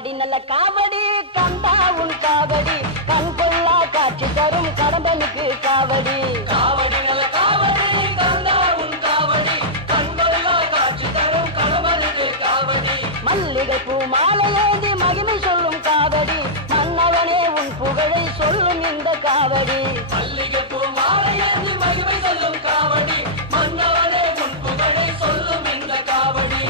காவடி நல்ல காவடி கந்தா உன் காவடி கண் கொள்ளா காட்சி தரும் கடம்பனுக்கு காவடி காவடி நல்ல காவடி கந்தா உன் காவடி கண் கொள்ளா காட்சி தரும் கடம்பனுக்கு காவடி மல்லிகை பூ மாலை ஏந்தி மகிமை சொல்லும் காவடி மன்னவனே உன் புகழை சொல்லும் இந்த காவடி மல்லிகை பூ மாலை ஏந்தி மகிமை சொல்லும் காவடி மன்னவனே உன் புகழை சொல்லும் இந்த காவடி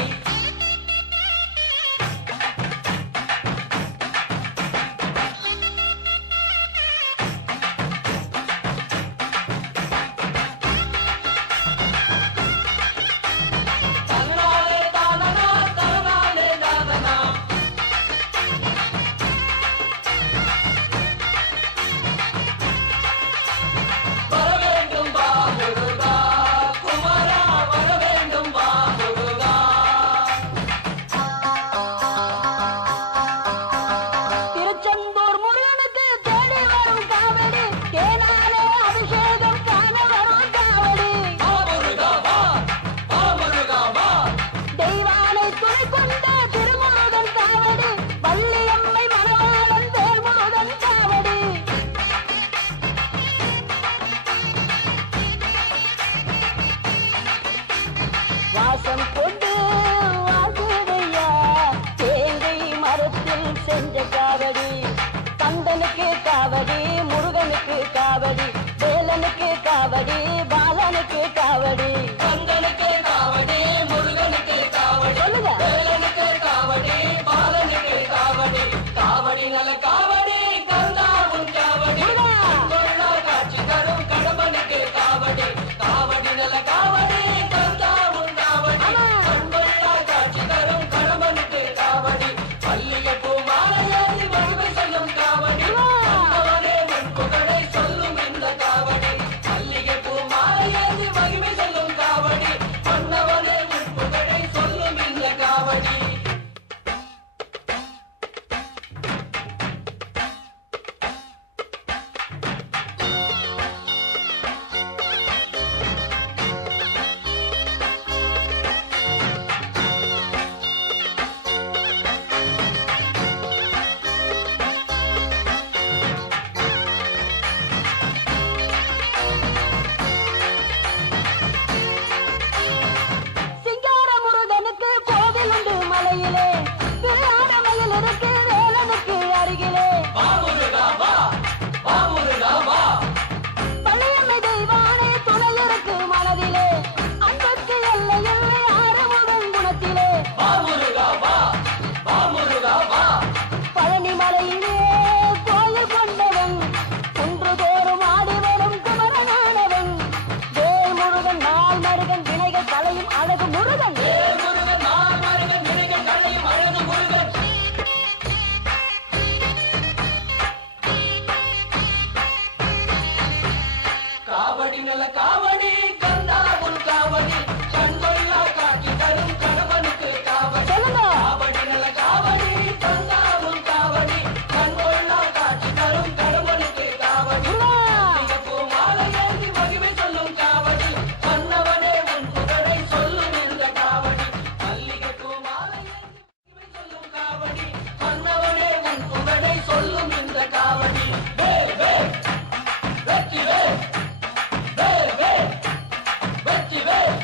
வாசம் கொண்டு வாசுதையா தேங்கை மரத்தில் செஞ்ச காவடி கந்தனுக்கு காவடி முருகனுக்கு காவடி வேலனுக்கு காவடி பாலனுக்கு காவடி கந்தனுக்கு காவடி முருகனுக்கு காவடி வேலனுக்கு காவடி பாலனுக்கு காவடி காவடி நல்ல காவடி கந்தா உன் காவடி கொள்ளா காட்சி தரும் கடம்பனுக்கு காவடி காவடி நல்ல காவடி கந்தா உன் காவடி கொள்ளா காட்சி தரும் கடம்பனுக்கு காவடி மல்லிகை பூ மாலை ஏந்தி மகிமை சொல்லும் காவடி மன்னவனே உன் புகழை சொல்லும் இந்த காவடி மல்லிகை பூ மாலை ஏந்தி மகிமை சொல்லும் காவடி மன்னவனே உன் புகழை சொல்லும் இந்த காவடி சிங்கார முருகனுக்கு கோவில் உண்டு மலையிலே திருஆடமையில் இருக்கு வேலனுக்கு அருகிலே பாமுருகா வா பாமுருகா வா பழையம்மை தெய்வானே துணை இருக்கு மனதிலே அன்புக்கு எல்லை இல்லை ஆறுமுகம் குணத்திலே பாமுருகா வா பாமுருகா வா பழனி மலையிலே கோயில் கொண்டவன் குன்று தோறும் ஆடி வரும் குமரனானவன் வேல் முருகன் நாள் மருகன் வினைகள் களையும் அழகு முருகன் முருகன் நான் மருகன் வினைகள் களையும் அழகு முருகன் காவடி நல்ல காவடி கந்தா உன் காவடி கண்கொள்ளா காட்சி தரும் கடம்பனுக்கு காவடி சொல்லுங்க காவடி நல்ல காவடி கந்தா உன் காவடி கண்கொள்ளா காட்சி தரும் கடம்பனுக்கு காவடி மல்லிகை பூ மாலை ஏந்தி மகிமை சொல்லும் காவடி மன்னவனே உன் புகழை சொல்லும் இந்த காவடி மல்லிகை பூ மாலை ஏந்தி மகிமை சொல்லும் காவடி மன்னவனே உன் புகழை சொல்லும் இந்த காவடி வேல் வேல் வெற்றி வேல் வேல் வேல் வெற்றி வேல்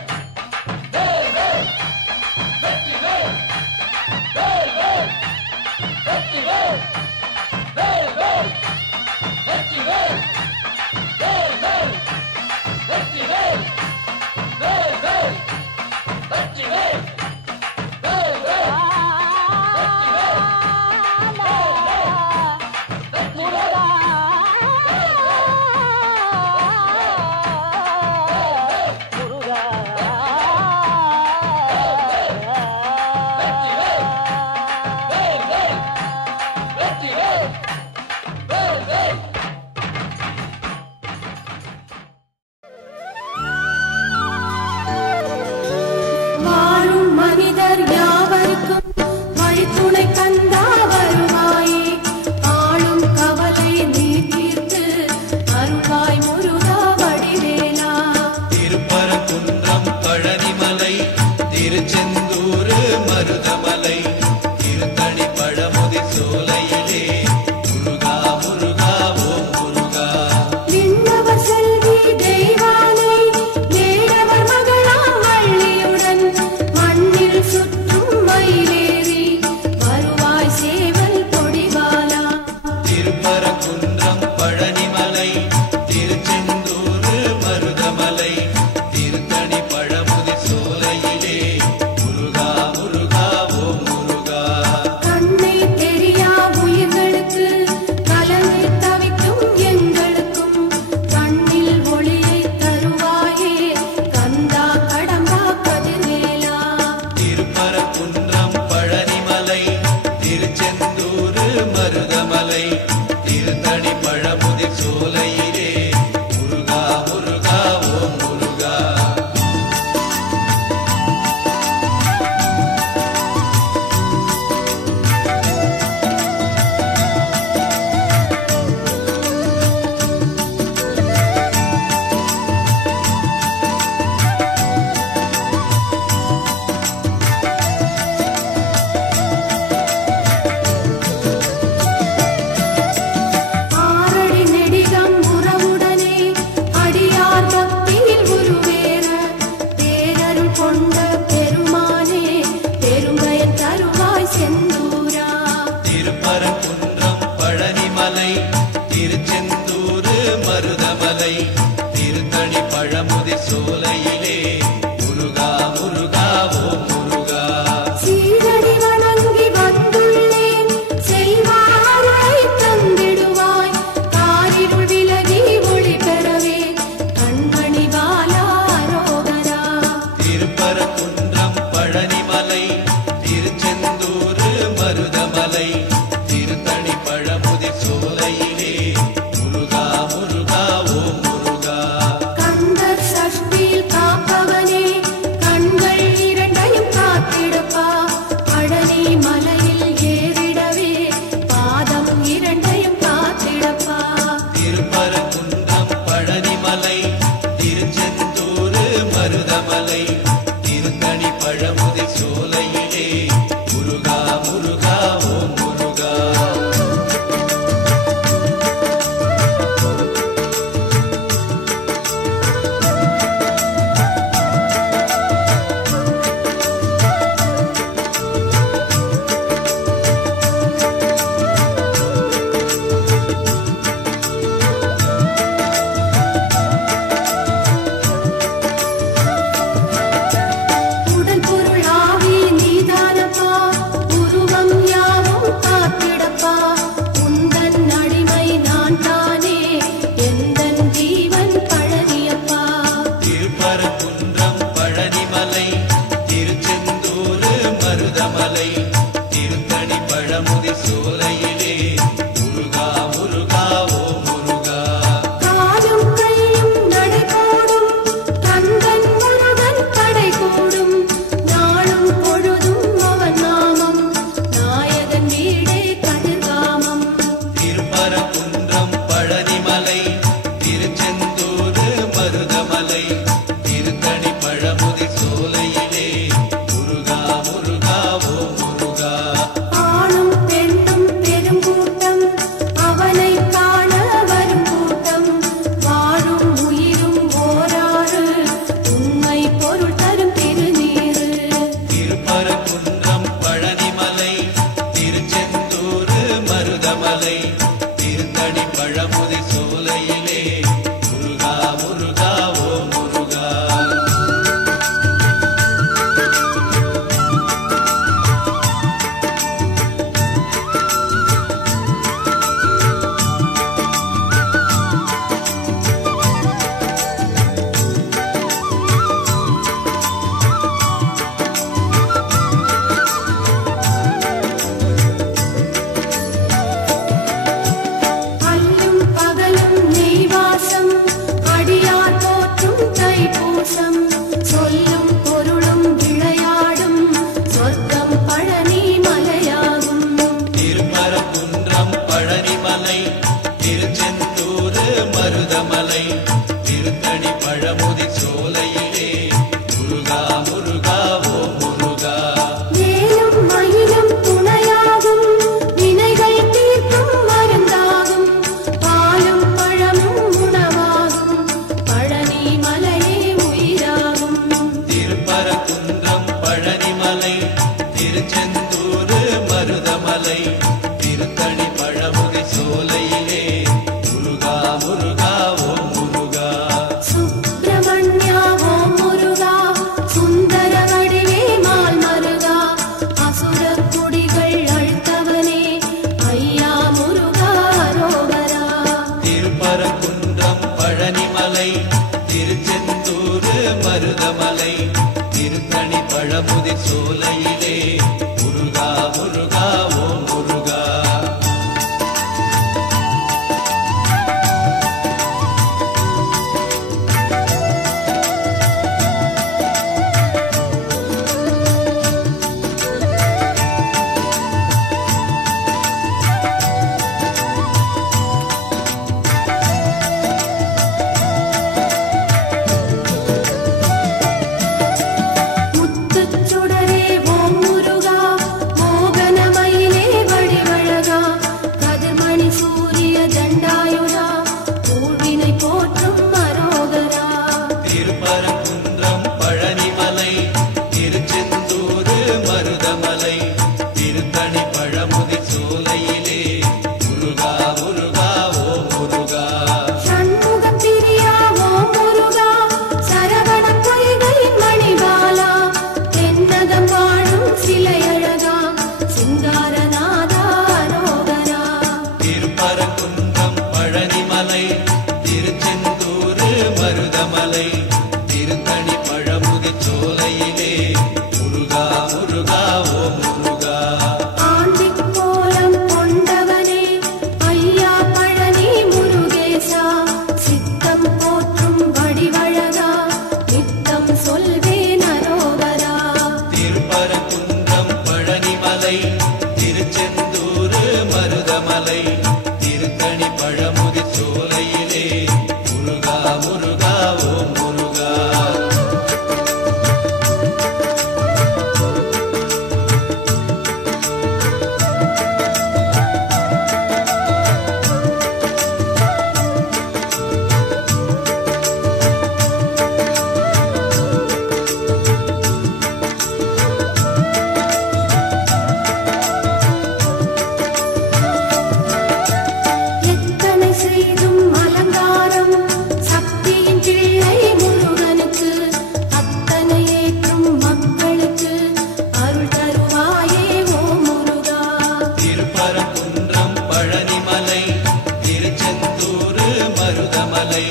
மருதமலை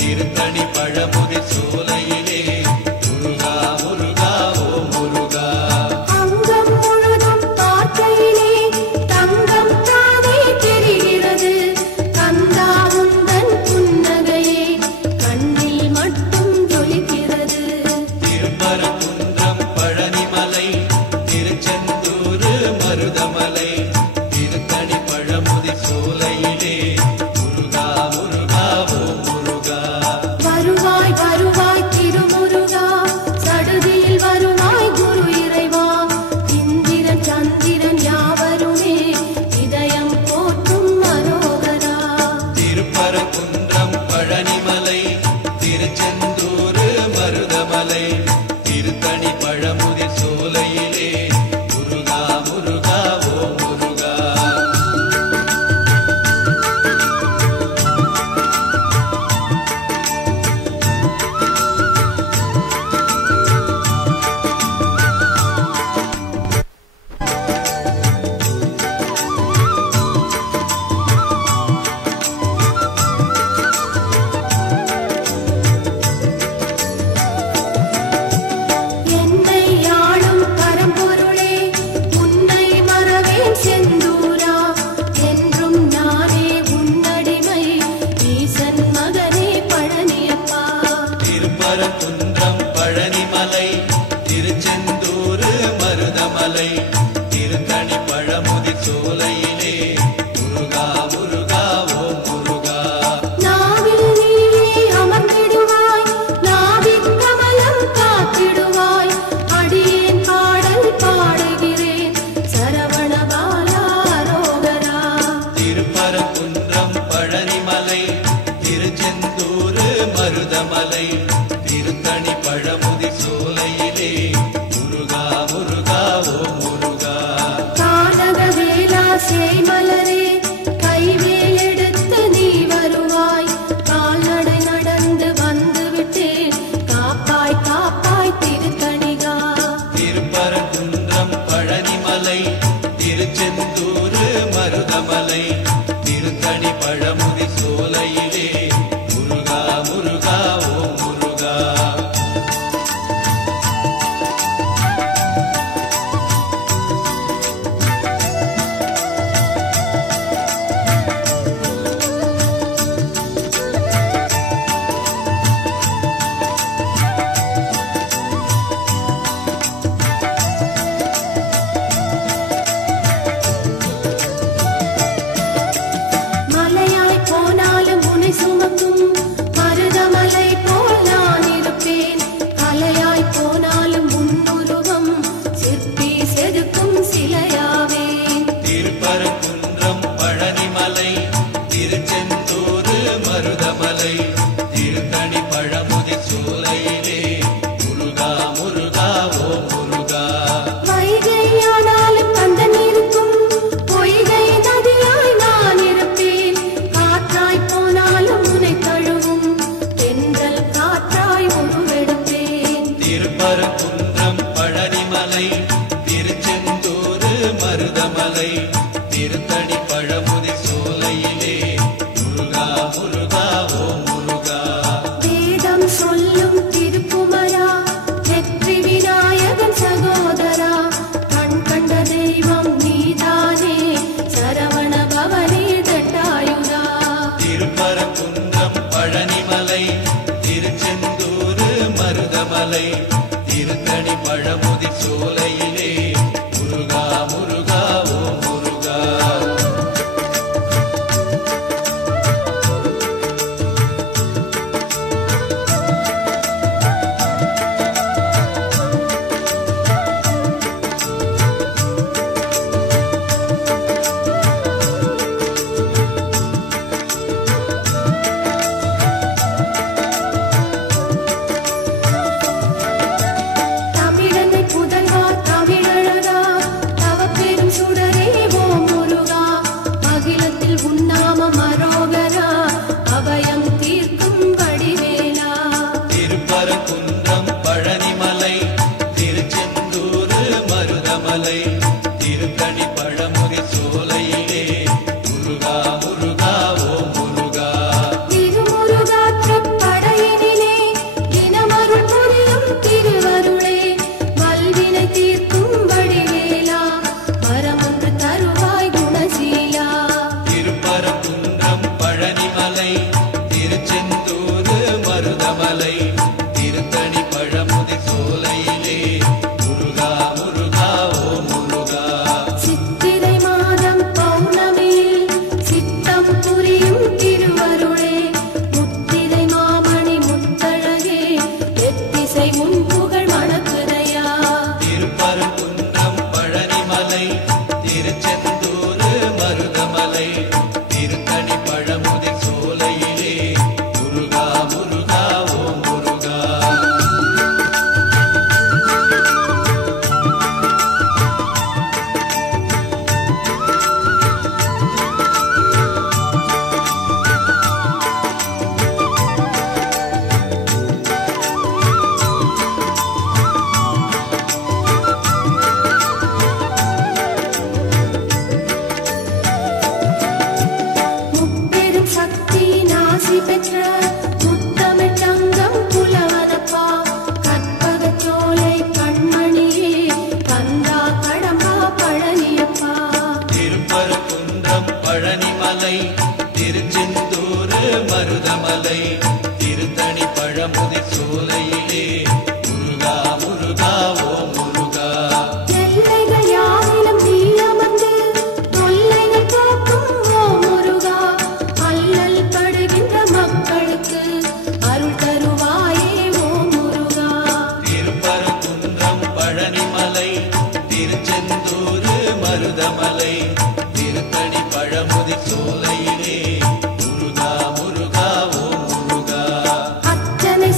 திருத்தணி பழமுதி சோலையிலே முருகா முருகா ஓ முருகா. அங்கம் முழுதும் பார்க்கையிலே தங்கம் தானே தெரிகிறது. கந்தா உந்தன் புன்னகையே கண்ணில் மட்டும் ஜொலிக்கிறது. திருப்பரங்குன்றம் பழனிமலை திருச்செந்தூர் மருதமலை திருத்தணி பழமுதி சோலையிலே முருகா முருகா ஓ முருகா. வருவாய் வருவாய் திருமுருகா, சடுதியில் வருவாய் குரு இறைவா. இந்திரன் சந்திரன் யாவருமே இதயம் போற்றும் மனோகரா. திருப்பரங்குன்றம் பழனிமலை திருச்செந்தூர் மருதமலை திருத்தணி பழமுதி சோலையிலே முருகா முருகா ஓ முருகா. என்னை ஆளும் பரம்பொருளே உன்னை மறவேன் செந்தூரா. என்றும் நானே உன்னடிமை ஈசன் மகனே பழனியப்பா. திருப்பரங்குன்றம் பழனிமலை திருச்செந்தூர் மருதமலை திருத்தணி பழமுதி சோலையிலே முருகா முருகா ஓ முருகா. நாவில் நீயே அமர்ந்திடுவாய், நாவின் கமலம் காத்திடுவாய். அடியேன் பாடல் பாடுகிறேன் சரவண பாலா அரோகரா. திருப்பரங்குன்றம் பழனிமலை திருச்செந்தூர் மருதமலை திருத்தணி பழமுதி சோலையிலே முருகா முருகா ஓ முருகா. கானக வேலா சேமலரே கைவேல் எடுத்து நீ வருவாய். கால்நடை நடந்து வந்து விட்டேன், காப்பாய் காப்பாய் திருத்தணிகா. திருப்பரங்குன்றம் பழனிமலை திருச்செந்தூர் மருதமலை திருத்தணி பழமுதி சோலையிலே முருகா முருகா ஓ முருகா. மலையாய் போனாலும் உன்னை சுமக்கும் மருதமலை போல் நான் இருப்பேன். கலையாய் போனாலும் உன்னுருவம் சிற்பி செதுக்கும் சிலையாவேன். திருப்பரங்குன்றம் பழனிமலை திருச்செந்தூர் மருதமலை திருத்தணி பழமுதி சோலையிலே முருகா முருகா ஓ முருகா. வைகையானாலும் கந்தன் இருக்கும், பொய்கை நதியாய் நான் இருப்பேன். காற்றாய் போனாலும் உன்னை தழுவும், தென்றல் காற்றாய் உருவெடுப்பேன். திருப்பரங்குன்றம் பழனிமலை திருச்செந்தூர் மருதமலை திருத்தணி பழமுதி சோலையிலே முருகா முருகா ஓ முருகா. வேதம் சொல்லும் திருக்குமரா, வெற்றி விநாயகன் சகோதரா. கண் கண்ட தெய்வம் நீதானே சரவண பவனே தட்டாயுதா. திருப்பரங்குன்றம் பழனிமலை திருச்செந்தூர் மருதமலை திருத்தணி பழமுதி சோலையிலே முருகா முருகா ஓ முருகா. தமிழனை புதல்வா பழனிமலை திருச்செந்தூர் மருதமலை திருத்தணி பழமுதிர் சோலையிலே முருகா முருகா ஓ முருகா. சித்திரை மாதம் பௌர்ணமியில் சித்தம் புரியும் திருவருளே முத்திரை மாமணி முத்தழகே எத்திசை முன் புகழ் மணக்குதையா. திருப்பரங்குன்றம் பழனிமலை திருச்செந்தூர் மருதமலை திருத்தணி பழமுதிர் சோலையிலே முருகா முருகா ஓ முருகா. முப்பெரும் சக்தி நாசி பெற்ற முத்தமிழ் தங்கம் புலவனப்பா கற்பகச் சோலை கண்மணியே கந்தா கடம்பா பழனியப்பா. திருப்பரங்குன்றம் பழனிமலை திருச்செந்தூர் மருதமலை திருத்தணி பழமுதிர் சோலையிலே முருகா முருகா ஓ முருகா. எல்லைகள் யாவிலும் நீ அமர்ந்து தொல்லைகள் போக்கும் ஓ முருகா. அல்லல் படுகின்ற மக்களுக்கு அருள் தருவாயே ஓ முருகா. திருப்பரங்குன்றம் பழனிமலை திருச்செந்தூர் மருதமலை திருத்தணி பழமுதிர் சோலையிலே முருகா முருகா ஓ முருகா. அர்ச்சனை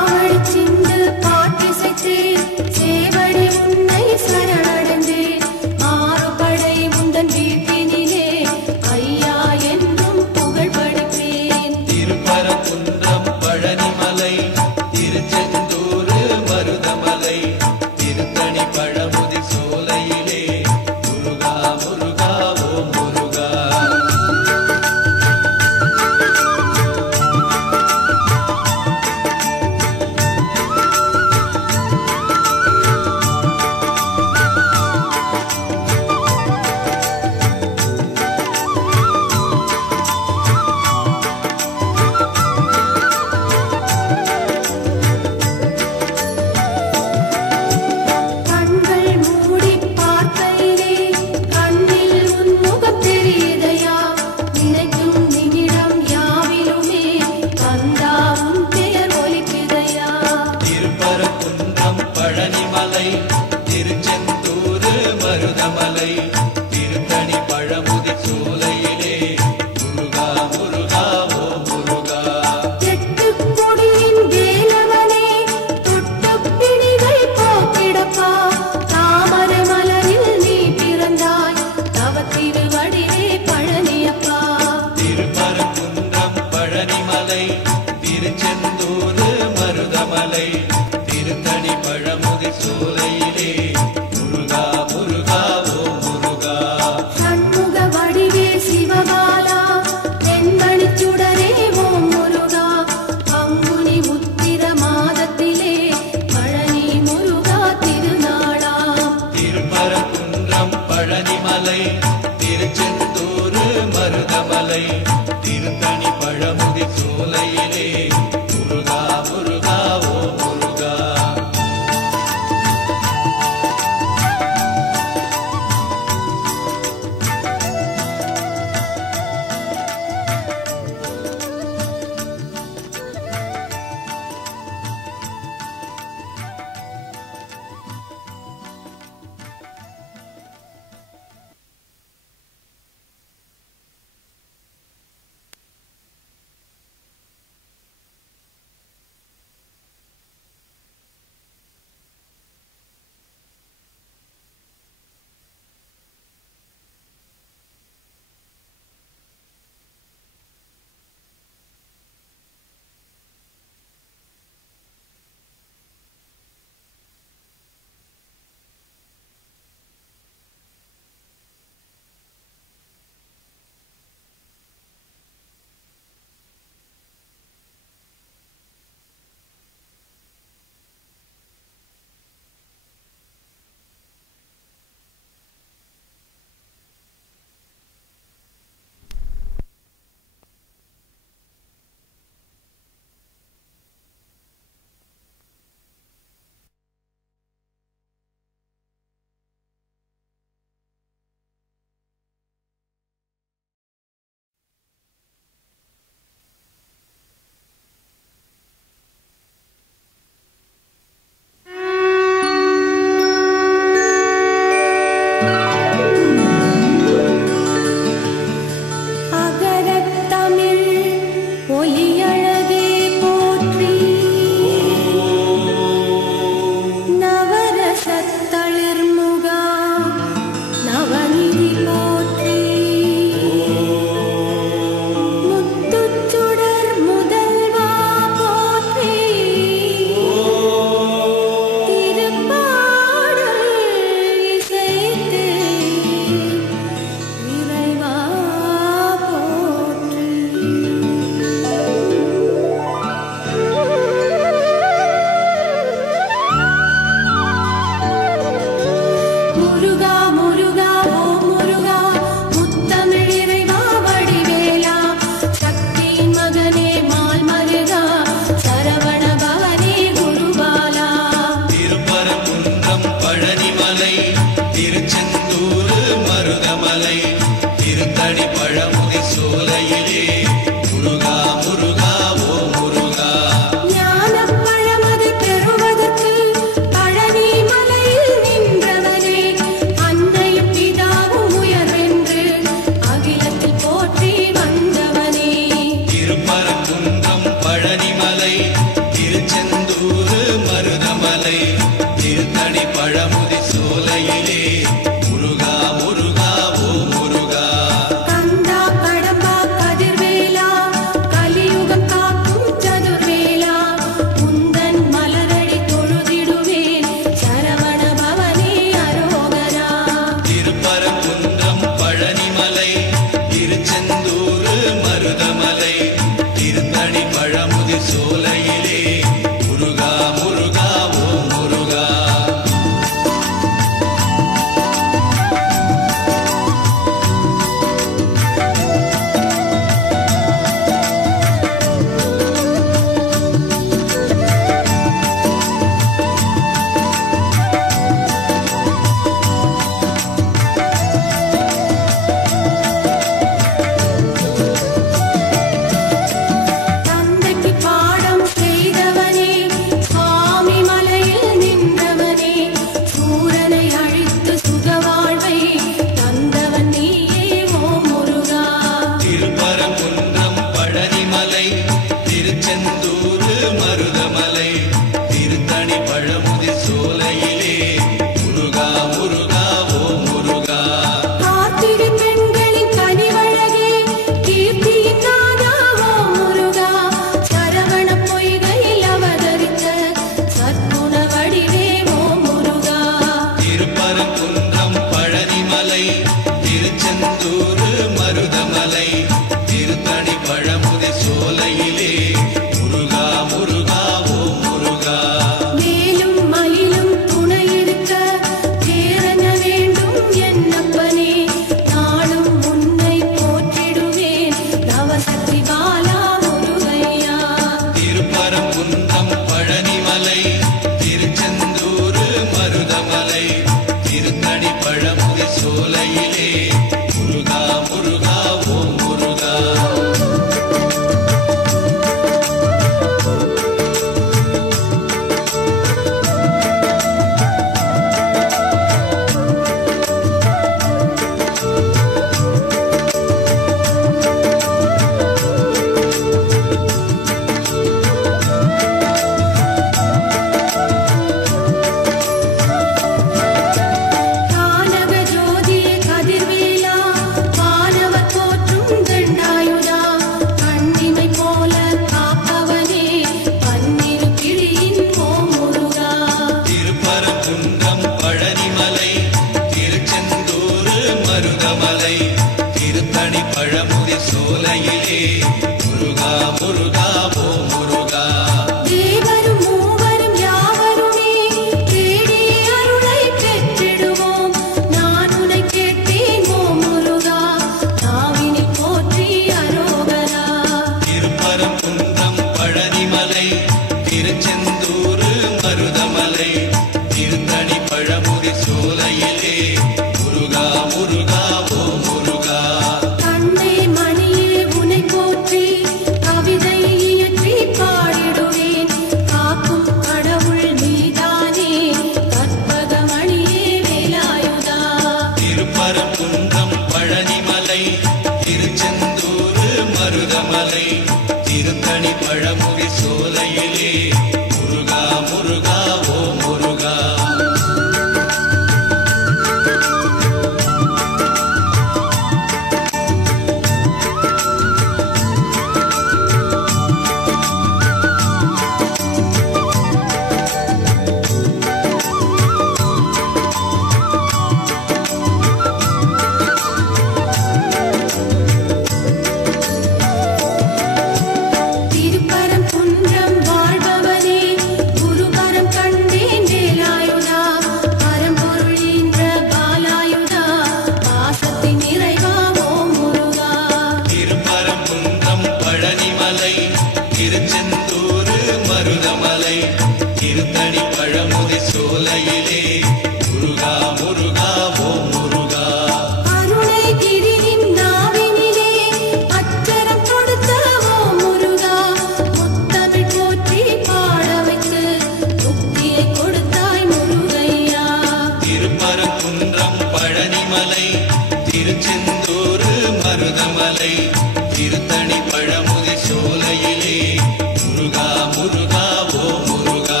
முருகா முருகா ஓ முருகா.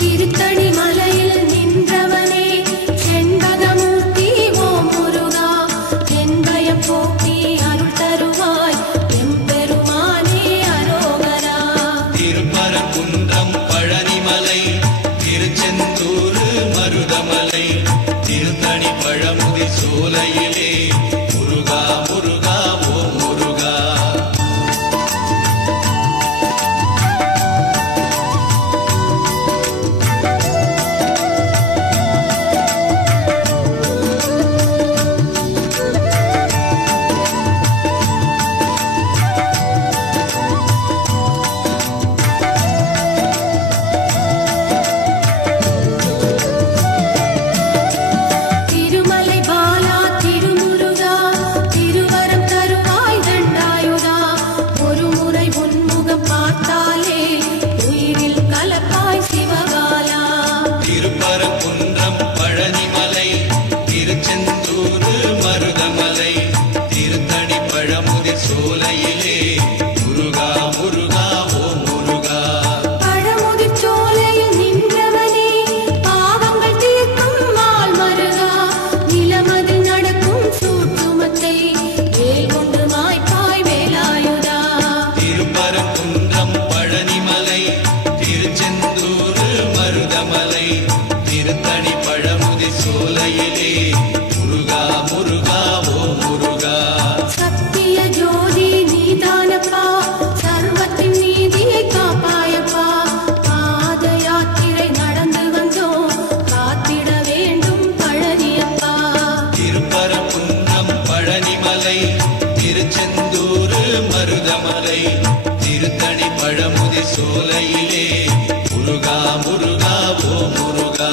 திருத்தணி மலையில் நின்றவனே செண்பகமூர்த்தி ஓ முருகா, என் பயம் போக்கி அருள் தருவாய் எம்பெருமானே அரோகரா. திருப்பரங்குன்றம் பழனிமலை திருச்செந்தூர் மருதமலை திருத்தணி பழமுதி சோலையிலே முருகா முருகா ஓ முருகா. திருமலை பாலா திருமுருகா, திருவரம் தருவாய் தண்டாயுதா, ஒரு முறை உன்முகம் பார்த்தாலே உயிரில் கலப்பாய் சிவகாலா. திருப்பரங்குன்றம் பழனிமலை திருச்செந்தூர் மருதமலை திருத்தணி பழமுதி சோலையிலே முருகா முருகா ஓ முருகா. பழமுதிர் சோலையில் நின்றவனே பாவங்கள் தீர்க்கும் மால் மருகா, நிலமதில் நடக்கும் சூட்டுமத்தை வேல் கொண்டு மாய்ப்பாய் வேலாயுதா. திருப்பரங்குன்றம் பழனிமலை திருச்செந்தூர் மருதமலை திருத்தணி பழமுதி சோலையிலே முருகா முருகா ஓ முருகா. சத்திய ஜோதி நீதானப்பா, சர்வத்தின் நீதியை காப்பாயப்பா, பாத யாத்திரை நடந்து வந்தோம் காத்திட வேண்டும் பழனியப்பா. திருப்பரங்குன்றம் பழனிமலை திருச்செந்தூர் மருதமலை திருத்தணி பழமுதி சோலையிலே முருகா முருகா ஓ முருகா.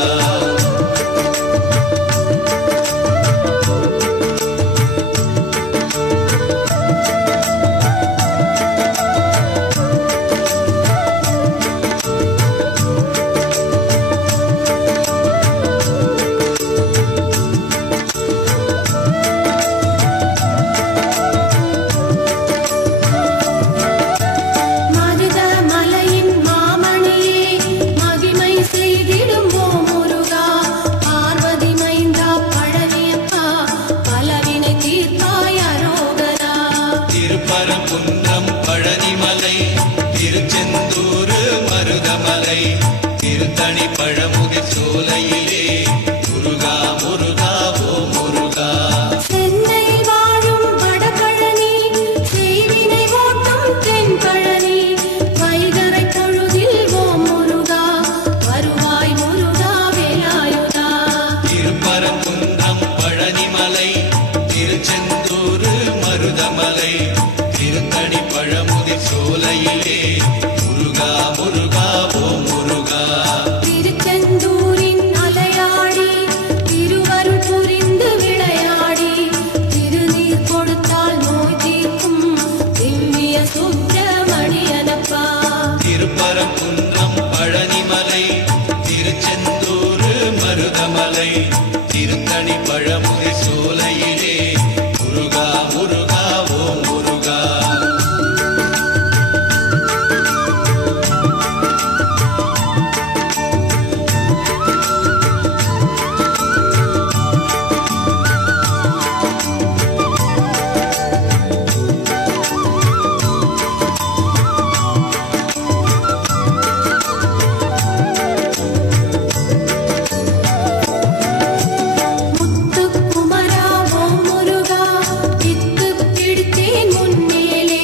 மருத மலையின் மாமணியே மகிமை செய்திடும் ஓ முருகா, பார்வதி மைந்தா பழனியப்பா பலவினை தீர்ப்பாய் அரோகரா. திருப்பரங்குன்றம் பழனிமலை திருச்செந்தூர் மருதமலை திருத்தணி பழமுதி சோலையிலே முருகா முருகா ஓ முருகா. சென்னை வாழும் வடபழனி, செய்வினை ஓட்டும் தென்பழனி, வைகரை பொழுதில் ஓ முருகா வருவாய் முருகா வேலாயுதா. திருப்பரங்குன்றம் பழனிமலை திருச்செந்தூர் மருதமலை திருத்தணி பழமுதி சோலையிலே முருகா முருகா ஓ முருகா. திருச்செந்தூரின் அலையாடி திருவருள் புரிந்து விளையாடி, திருநீர் கொடுத்தால் நோய் தீர்க்கும் திவ்ய சுப்பிரமணியனப்பா. திருப்பரங்குன்றம் பழனிமலை திருச்செந்தூர் மருதமலை திருத்தணி பழமுதி சோலையிலே முருகா முருகா ஓ முருகா. முத்துக்குமரா ஓ முருகா, வித்து பிடித்தேன் முன்னேலே,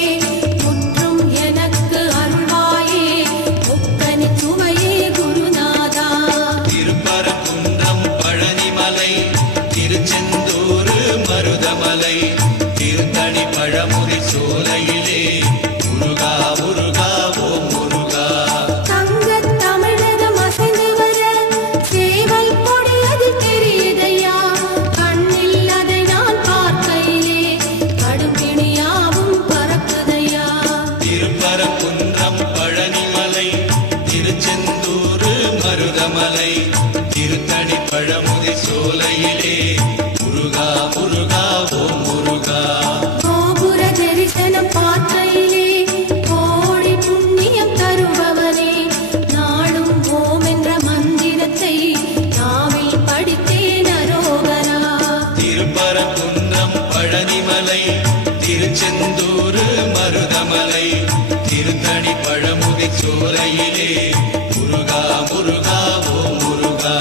முற்றும் எனக்கு அருள்வாயே முக்கனி சுவையே குருநாதா. திருப்பரங்குன்றம் பழனிமலை திருச்செந்தூர் மருதமலை திருத்தணி பழமுதி சோலையிலே முருகா முருகா ஓ முருகா. தங்கத் தமிழகம் அசைந்து வர சேவல் கொடி அது தெரியுதையா, கண்ணில் அதை நான் பார்க்கையிலே கடும் பிணியாவும் பறக்குதையா. திருப்பரங்குன்றம் பழனிமலை திருச்செந்தூர் மருதமலை திருத்தணி பழமுதி சோலையிலே முருகா முருகா ஓ முருகா. கோபுர தரிசனம் பார்க்கையிலே கோடி புண்ணியம் தரும் சோலையிலே முருகா முருகா ஓம் முருகா.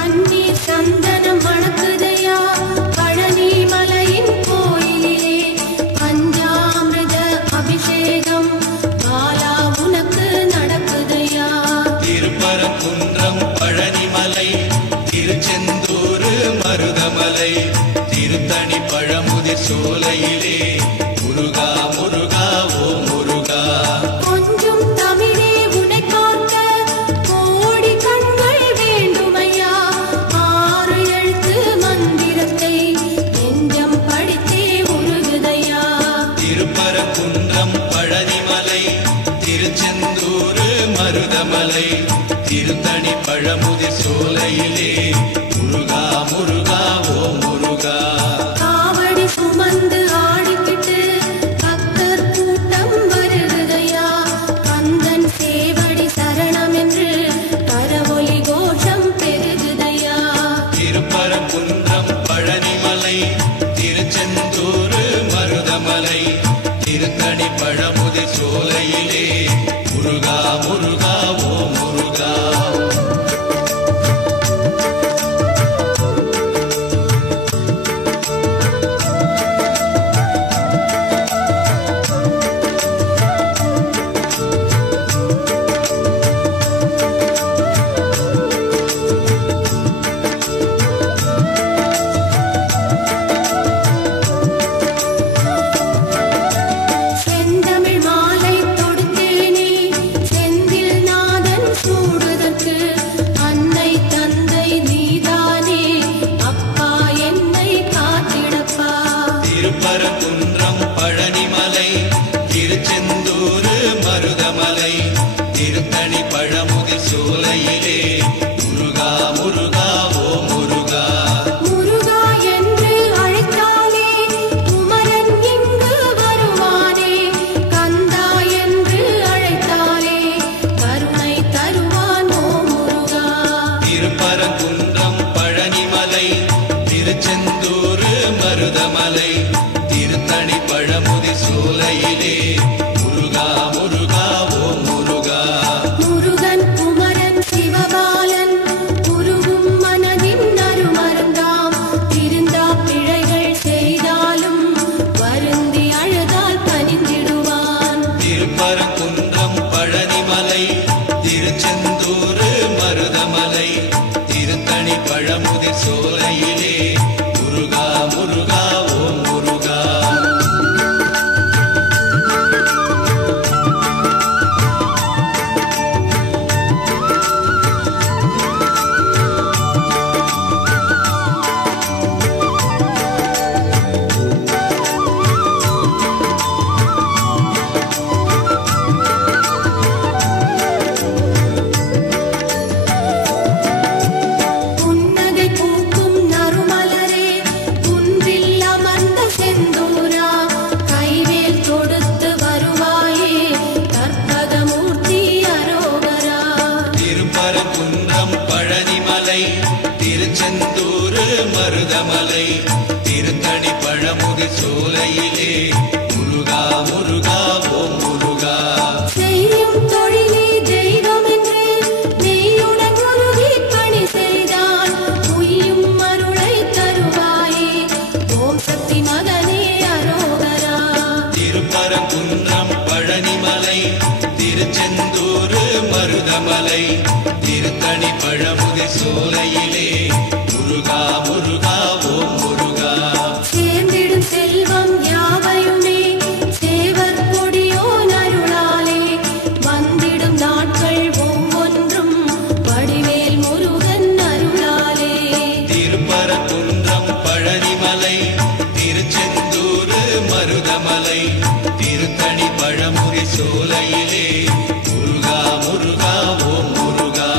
அன்னீர் சந்தனம் மணக்குதையா பழனி மலையின் கோயிலிலே பஞ்சாமிர்த அபிஷேகம் பாலா உனக்கு நடக்குதையா. திருப்பரங்குன்றம் பழனிமலை திருச்செந்தூர் மருதமலை திருத்தணி பழமுதிர் சோலையிலே முருகா முருகா ஓம் முருகா. கொஞ்சம் தமிழே உன்னை பார்க்க கோடி கண்கள் வேண்டுமையா. 6 எழுத்து மந்திரத்தை நெஞ்சம் படித்தே உருகுதையா. திருப்பரங்குன்றம் பழனிமலை திருச்செந்தூர் மருதமலை திருத்தணி பழமுதிர் சோலையிலே முருகா முருகா ஓம் முருகா. காவடி சுமந்து ஆடிக்கிட்டு பக்தர் கூட்டம் வருகுதையா. கந்தன் சேவடி சரணம் என்று கரவொலி கோஷம் பெருகுதையா. திருப்பரங்குன்றம் பழனிமலை திருச்செந்தூர் மருதமலை திருத்தணி பழமுதிர் சோலையிலே முருகா முருகா ஓம் முருகா. செந்தமிழ் மாலை தொடுத்தேனே செந்தில் நாதன் சூடுதற்கு. அன்னை தந்தை நீதானே அப்பா என்னை காத்திடப்பா. திருப்பரங்குன்றம் பழனிமலை திருச்செந்தூர் மருதமலை திருத்தணி பழமுதிர் சோலையிலே முருகா முருகா ஓம் முருகா. முருகா என்று அழைத்தாலே குமரன் இங்கு வருவானே. கந்தா என்று அழைத்தாலே கருணை தருவான் ஓ முருகா. திருப்பரங்குன்றம் பழனிமலை திருச்செந்தூர் மருதமலை திருத்தணி பழமுதிர் சோலையிலே முருகா முருகா ஓம் முருகா. முருகன் குமரன் சிவபாலன் குருவும் மனதின் அருமருந்தாம். திருந்தா பிழைகள் செய்தாலும் வருந்தி அழுதால் கனிந்திடுவான். திருப்பரங்குன்றம் பழனிமலை திருச்செந்தூர் மருதமலை திருத்தணி பழமுதிர் சோலையிலே முருகா முருகா ஓம் முருகா. புன்னகை பூக்கும் நறுமலரே குன்றில் அமர்ந்த செந்தூரா. கைவேல் தொடுத்து வருவாயே கற்பகமூர்த்தி அரோகரா. திருப்பரங்குன்றம் பழனிமலை திருச்செந்தூர் மருதமலை திருத்தணி பழமுதிர் சோலையிலே முருகா முருகா ஓம் முருகா. செய்யும் தொழிலே தெய்வம் என்று நெய்யுடன் உருகி பணி செய்தால் உய்யும் அருளை தருவாயே ஓம் சக்தி மகனே அரோகரா. திருப்பரங்குன்றம் பழனிமலை திருச்செந்தூர் மருதமலை திருத்தணி பழமுதிர் சோலையிலே முருகா முருகா ஓம் முருகா. சேர்ந்திடும் செல்வம் யாவையுமே சேவர் கொடியோன் அருளாலே வந்திடும் நாட்கள் ஒவ்வொன்றும் வடிவேல் முருகன் அருளாலே. திருப்பரங்குன்றம் பழனிமலை திருச்செந்தூர் மருதமலை திருத்தணி பழமுதிர் சோலையிலே முருகா முருகா ஓம் முருகா.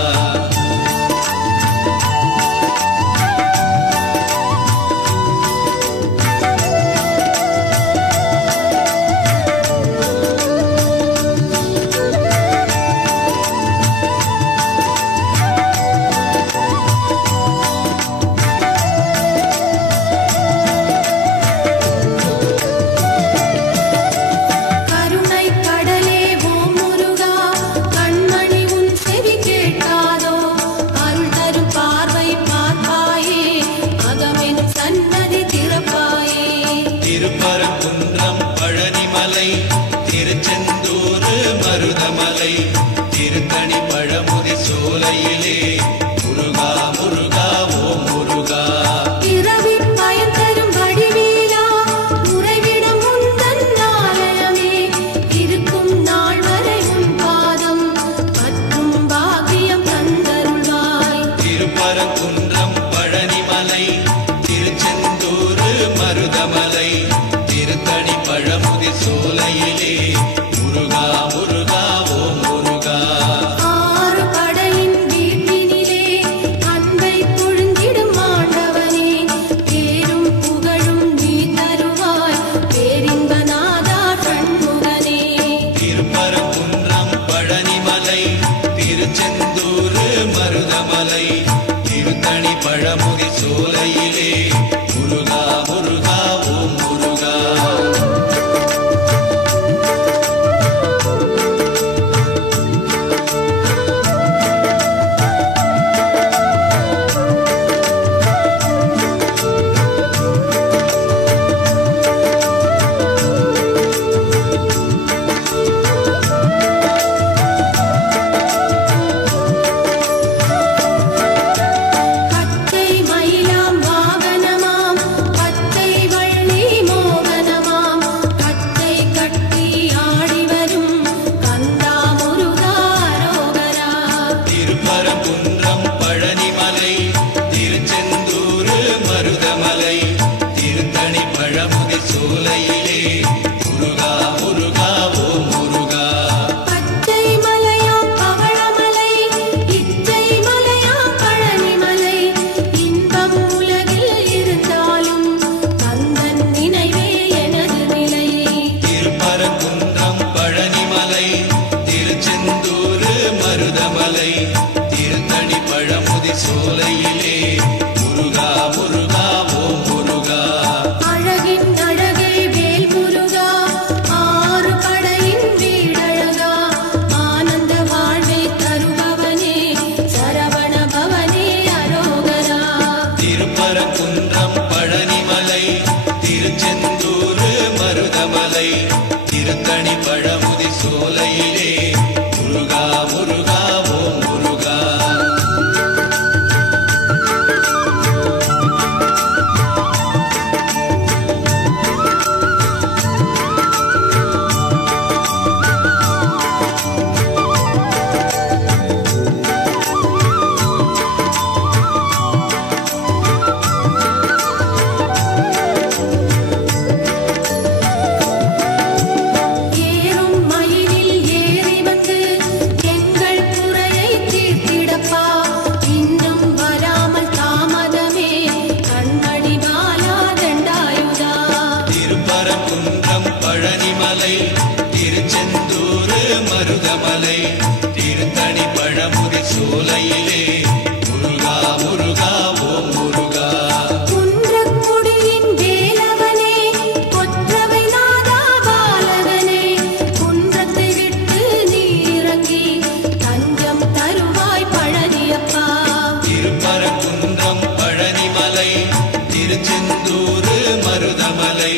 திருச்செந்தூர் மருதமலை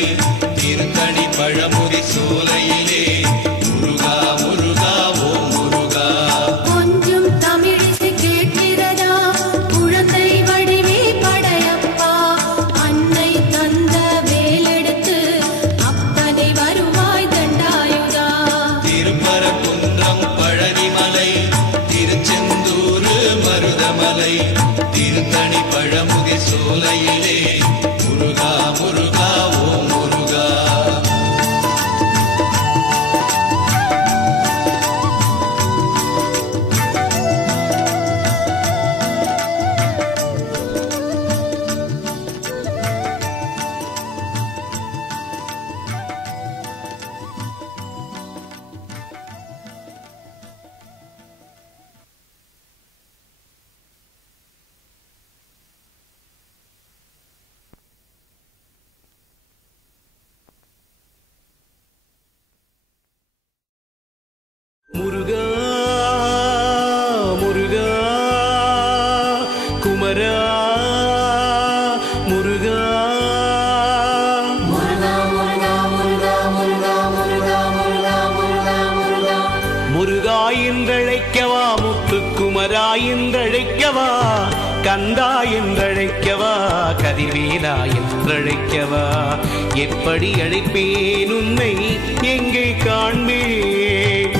திருத்தணி பழமுதி சோலையிலே முருகா முருகா ஓம் முருகா. கொஞ்சம் தமிழிசை கேட்கிறதா குழந்தை வடிவே படையப்பா அன்னை தந்த வேலெடுத்து அப்பனை வருவாய் தண்டாயுதா. திருப்பரங்குன்றம் பழனிமலை திருச்செந்தூர் மருதமலை திருத்தணி பழமுதி சோலையிலே முருகா முருகா ஓம் முருகா. முருகா முருகா குமரா முருகா முருகா முருகா முருகா முருகா முருகா முருகா முருகா முருகா முருகா என்றழைக்கவா முத்துக்குமரா என்றழைக்கவா கந்தா என்றழைக்கவா கதிர்வேலா என்றழைக்கவா எப்படி அழைப்பேன் உன்னை எங்கே காண்பேன்.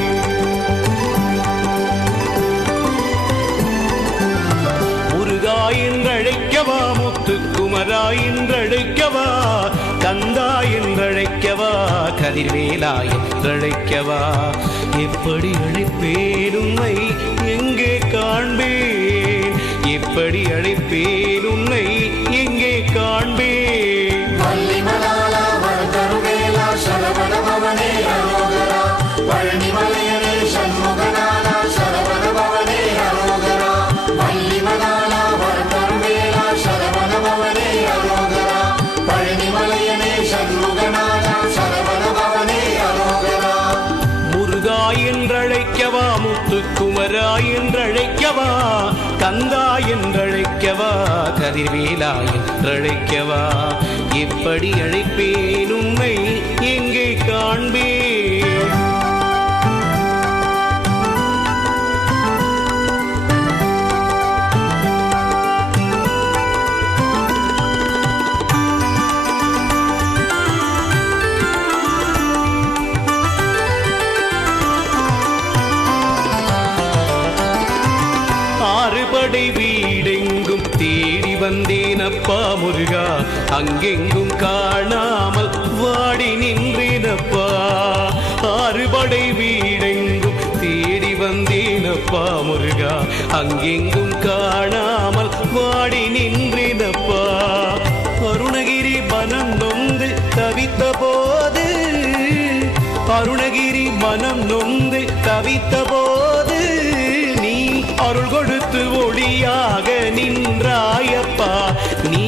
முருகா என்றழைக்கவா முத்துக்குமரா என்றழைக்கவா கந்தா என்றழைக்கவா கதிர்வேலா என்றழைக்கவா எப்படி அழைப்பேன் உன்னை எங்கே காண்பேன். எப்படி அழைப்பேன் உன்னை எங்கே காண்பேன். வள்ளிமலாலா வரதருவேலா சரவண பவனே அரோகரா பழனிமலையனே சண்முகநாதா சரவண பவனே அரோகரா வள்ளிமலாலா வரதருவேலா சரவண பவனே அரோகரா பழனிமலையனே சண்முகநாதா சரவண பவனே அரோகரா. முருகா என்றழைக்கவா முத்துக்குமரா என்றழைக்கவா கந்தா என்றழைக்கவா கதிர்வேலா என்றழைக்கவா எப்படி அழைப்பேன் உன்னை எங்கே காண்பேன். ஆறுபடை வீடெங்கும் தேடி வந்தேனப்பா முருகா அங்கெங்கும் காணாமல் வாடி நின்றேனப்பா. ஆறுபடை வீடெங்கும் தேடி வந்தேனப்பா முருகா அங்கெங்கும் காணாமல் வாடி நின்றேனப்பா. அருணகிரி மனம் நொந்து தவித்த போது அருணகிரி மனம் நொந்து தவித்த போது நீ அருள் கொடுத்து ஒளியாக நின்றாயப்பா. நீ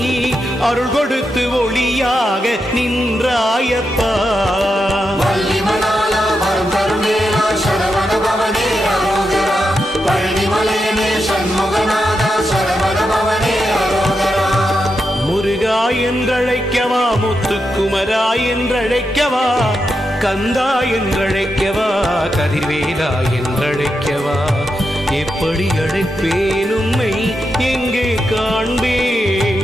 அருள் கொடுத்து ஒளியாக நின்றாயப்பா. வள்ளிமலாலா வரதருவேலா சரவண பவனே அரோகரா பழனிமலையனே சண்முகநாதா சரவண பவனே அரோகரா. முருகா என்றழைக்கவா முத்துக்குமரா என்றழைக்கவா கந்தா என்றழைக்கவா கதிர்வேலா என்றழைக்கவா எப்படி அழைப்பேன் உன்னை எங்கே காண்பேன்.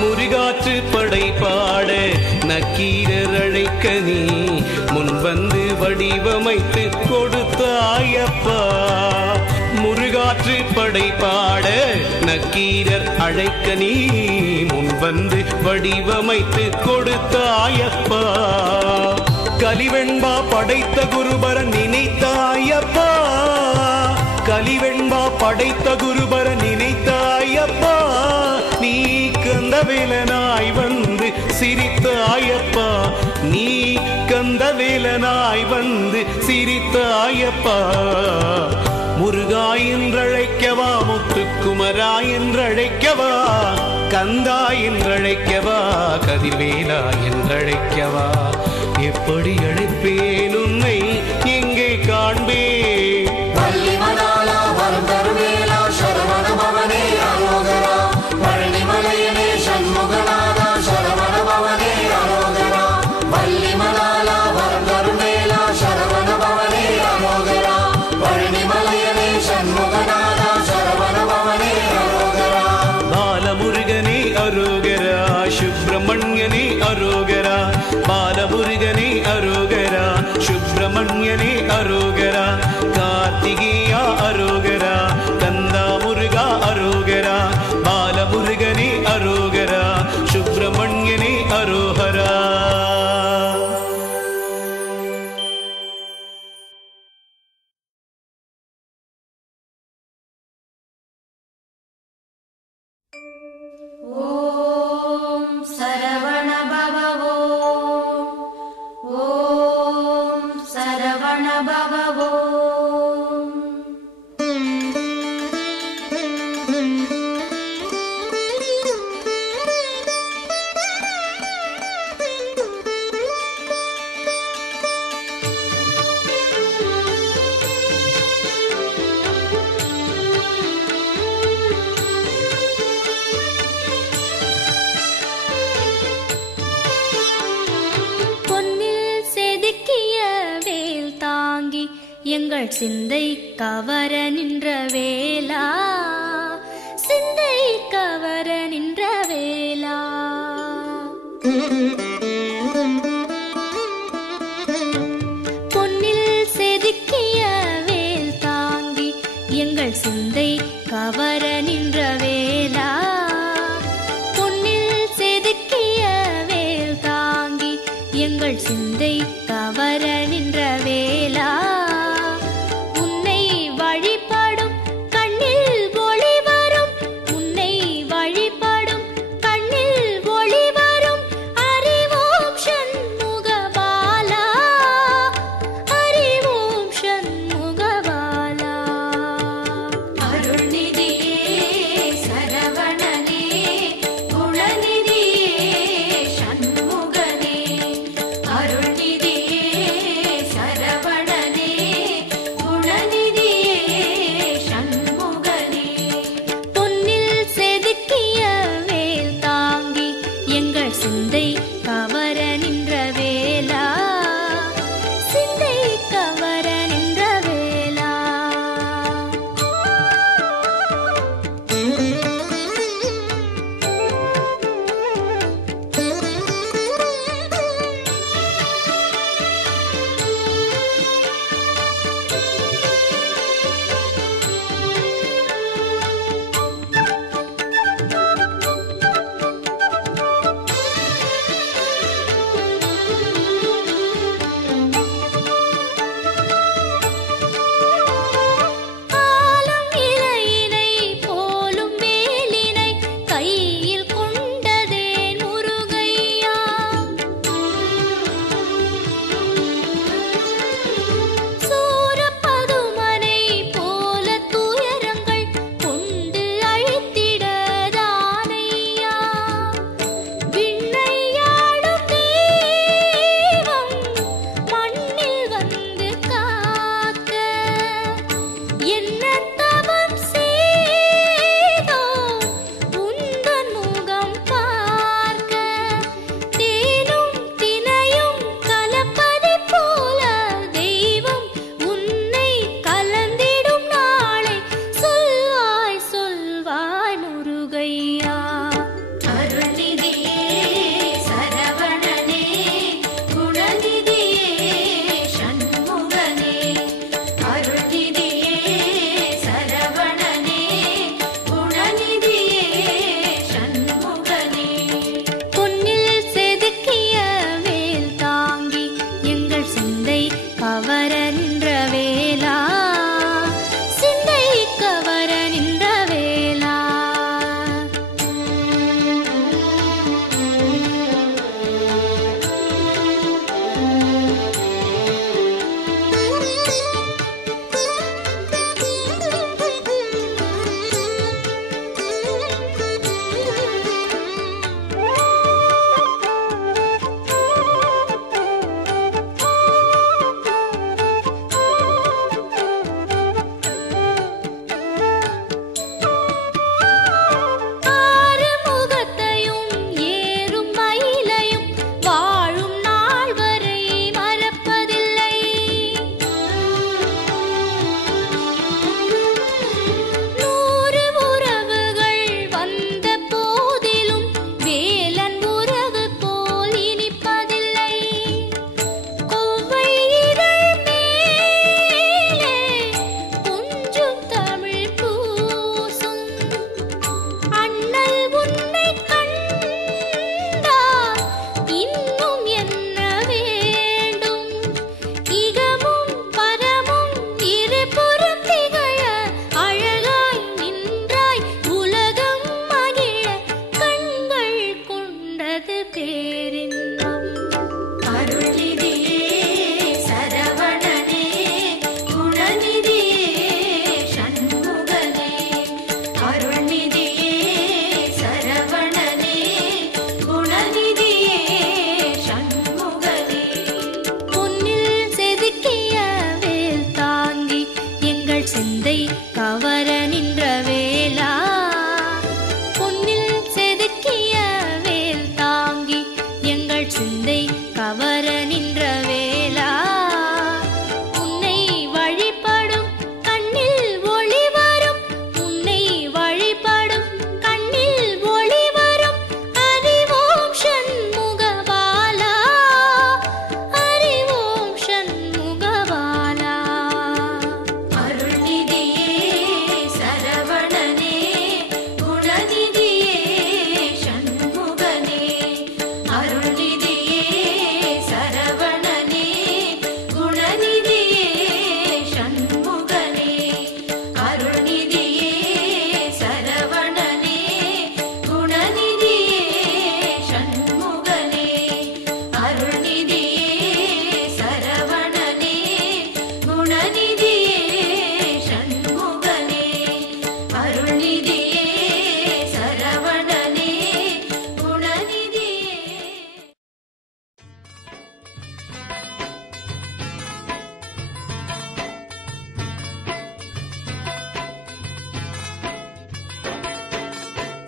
முருகாற்று படை பாட நக்கீரர் அழைக்க நீ முன் வந்து வடிவமைத்து கொடுத்தாயப்பா. முருகாற்று படை பாட நக்கீரர் அழைக்க நீ முன் வந்து வடிவமைத்து கொடுத்தாயப்பா. கலிவெண்பா படைத்த குருபரன் நினைத்தாயப்பா. கலிவெண்பா படைத்த குருபரன் நினைத்தாயப்பா. நீ கந்தவேலனாய் வந்து சிரித்தாயப்பா. நீ கந்தவேலனாய் வந்து சிரித்தாயப்பா. முருகா என்றழைக்கவா முத்துக்குமரா என்றழைக்கவா கந்தா என்றழைக்கவா கதிர்வேலா என்றழைக்கவா எப்படி அழைப்பேன் உன்னை எங்கே காண்பேன் வள்ளிமணாலா வரம் தருவேலா சரவண பவனே அரோகரா பழனிமலையனே சண்முகநாதா சரவண பவனே அரோகரா வள்ளிமணாலா வரம் தருவேலா சரவண பவனே அரோகரா பழனிமலையனே சண்முகநாதா சரவண பவனே அரோகரா பாலமுருகனே அரோகரா சுப்பிரமணியனே அரோகரா பாலமுருகனே அரோகரா சுப்பிரமணியனே அரோகரா கார்த்திகேயா அரோகரா கந்தா முருகா அரோகரா பாலமுருகனே அரோகரா சுப்பிரமணியனே அரோகரா ஓம் சரவண பவ ஓம் சரவண பவ எங்கள் சிந்தை கவர நின்ற வேளா சிந்தை கவர நின்ற வேளா பொன்னில் செதுக்கிய வேல் தாங்கி எங்கள் சிந்தை கவர நின்ற வேளா பொன்னில் செதுக்கிய வேல் தாங்கி எங்கள் சிந்தை கவர நின்ற வேளா பேரின்பம். அருள்நிதியே சரவணனே குணநிதியே சண்முகனே அருள்நிதியே சரவணனே குணநிதியே சண்முகனே பொன்னில் செதுக்கிய வேல் தாங்கி எங்கள் சிந்தை கவர நின்ற வேலா. பொன்னில் செதுக்கிய வேல் தாங்கி எங்கள் சிந்தை கவர நின்ற வேலா. உன்னை வழிபடும் கண்ணில் ஒளி வரும், உன்னை வழிபடும் கண்ணில் ஒளி வரும். அறிவோம் ஷண்முகபாலா, அறிவோம் ஷண்முகபாலா. அருள்நிதியே சரவணனே குணநிதியே சண்முகனே அருள்நிதியே சரவணனே குணநிதியே சண்முகனே அருள்நிதியே சரவணனே குணநிதியே சண்முகனே அருள்நிதியே சரவணனே குணநிதியே சண்முகனே அருள்நிதியே சரவணனே குணநிதியே.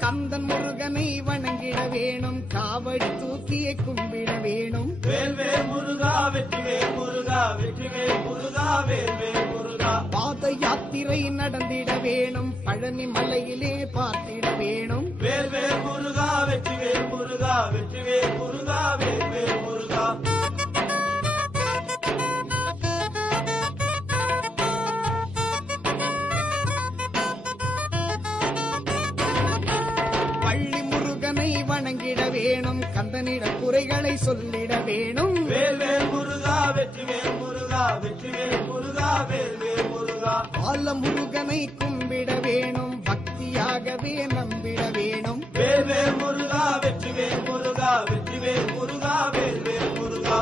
கந்தன் முருகனை வணங்கிட வேணும், காவடி தூக்கிய கும்பிட வேணும். வேல்வேல் முருகா வெற்றிவேல் முருகா வெற்றிவேல் முருகா வேல்வேல் முருகா. பாத யாத்திரை நடந்திட வேணும், பழனி மலையிலே பார்த்திட வேணும். வேல்வேல் முருகா வெற்றிவேல் முருகா வெற்றிவேல் முருகா வேல்வேல் முருகா. பள்ளி முருகனை வணங்கிட வேணும், கந்தனிட குறைகளை சொல்லிட வேணும். வேல்வேல் முருகா வெற்றிவேல் முருகா வெற்றிவேல் முருகா வேல்வேல் முருகா. பால முருகனை கும்பிட வேணும், பக்தியாகவே நம்பிட வேணும். வேல்வேல் முருகா வெற்றிவேல் முருகா வெற்றிவேல் முருகா வேல்வேல் முருகா.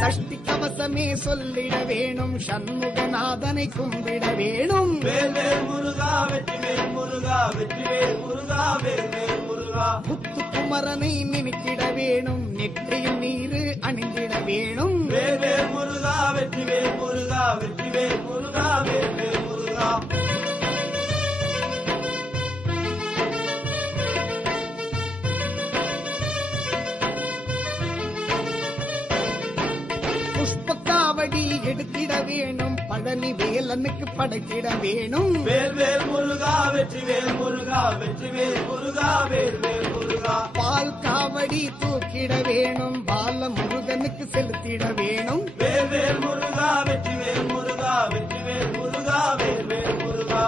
சஷ்டி கவசமே சொல்லிட வேணும், சண்முகநாதனை கும்பிட வேணும். வேல்வேல் முருகா வெற்றிவேல் முருகா வெற்றிவேல் முருகா வேல்வேல் முருகா. முத்துக்குமரனை நினைக்கிட வேணும், நெற்றியில் நீரு அணிந்திட வேணும். வேல்வேல் முருகா வெற்றிவேல் முருகா வெற்றிவேல் முருகா வேல்வேல் முருகா. புஷ்பக்காவடி எடுத்திட வேணும், பழனி வேலனுக்கு படைத்திட வேணும். வேல்வேல் முருகா வெற்றிவேல் முருகா வெற்றிவேல் முருகா வேல்வேல் முருகா. பால் காவடி தூக்கிட வேணும், பால முருகனுக்கு செலுத்திட வேணும். வேல்வேல் முருகா வெற்றிவேல் முருகா வெற்றிவேல் முருகா வேல்வேல் முருகா.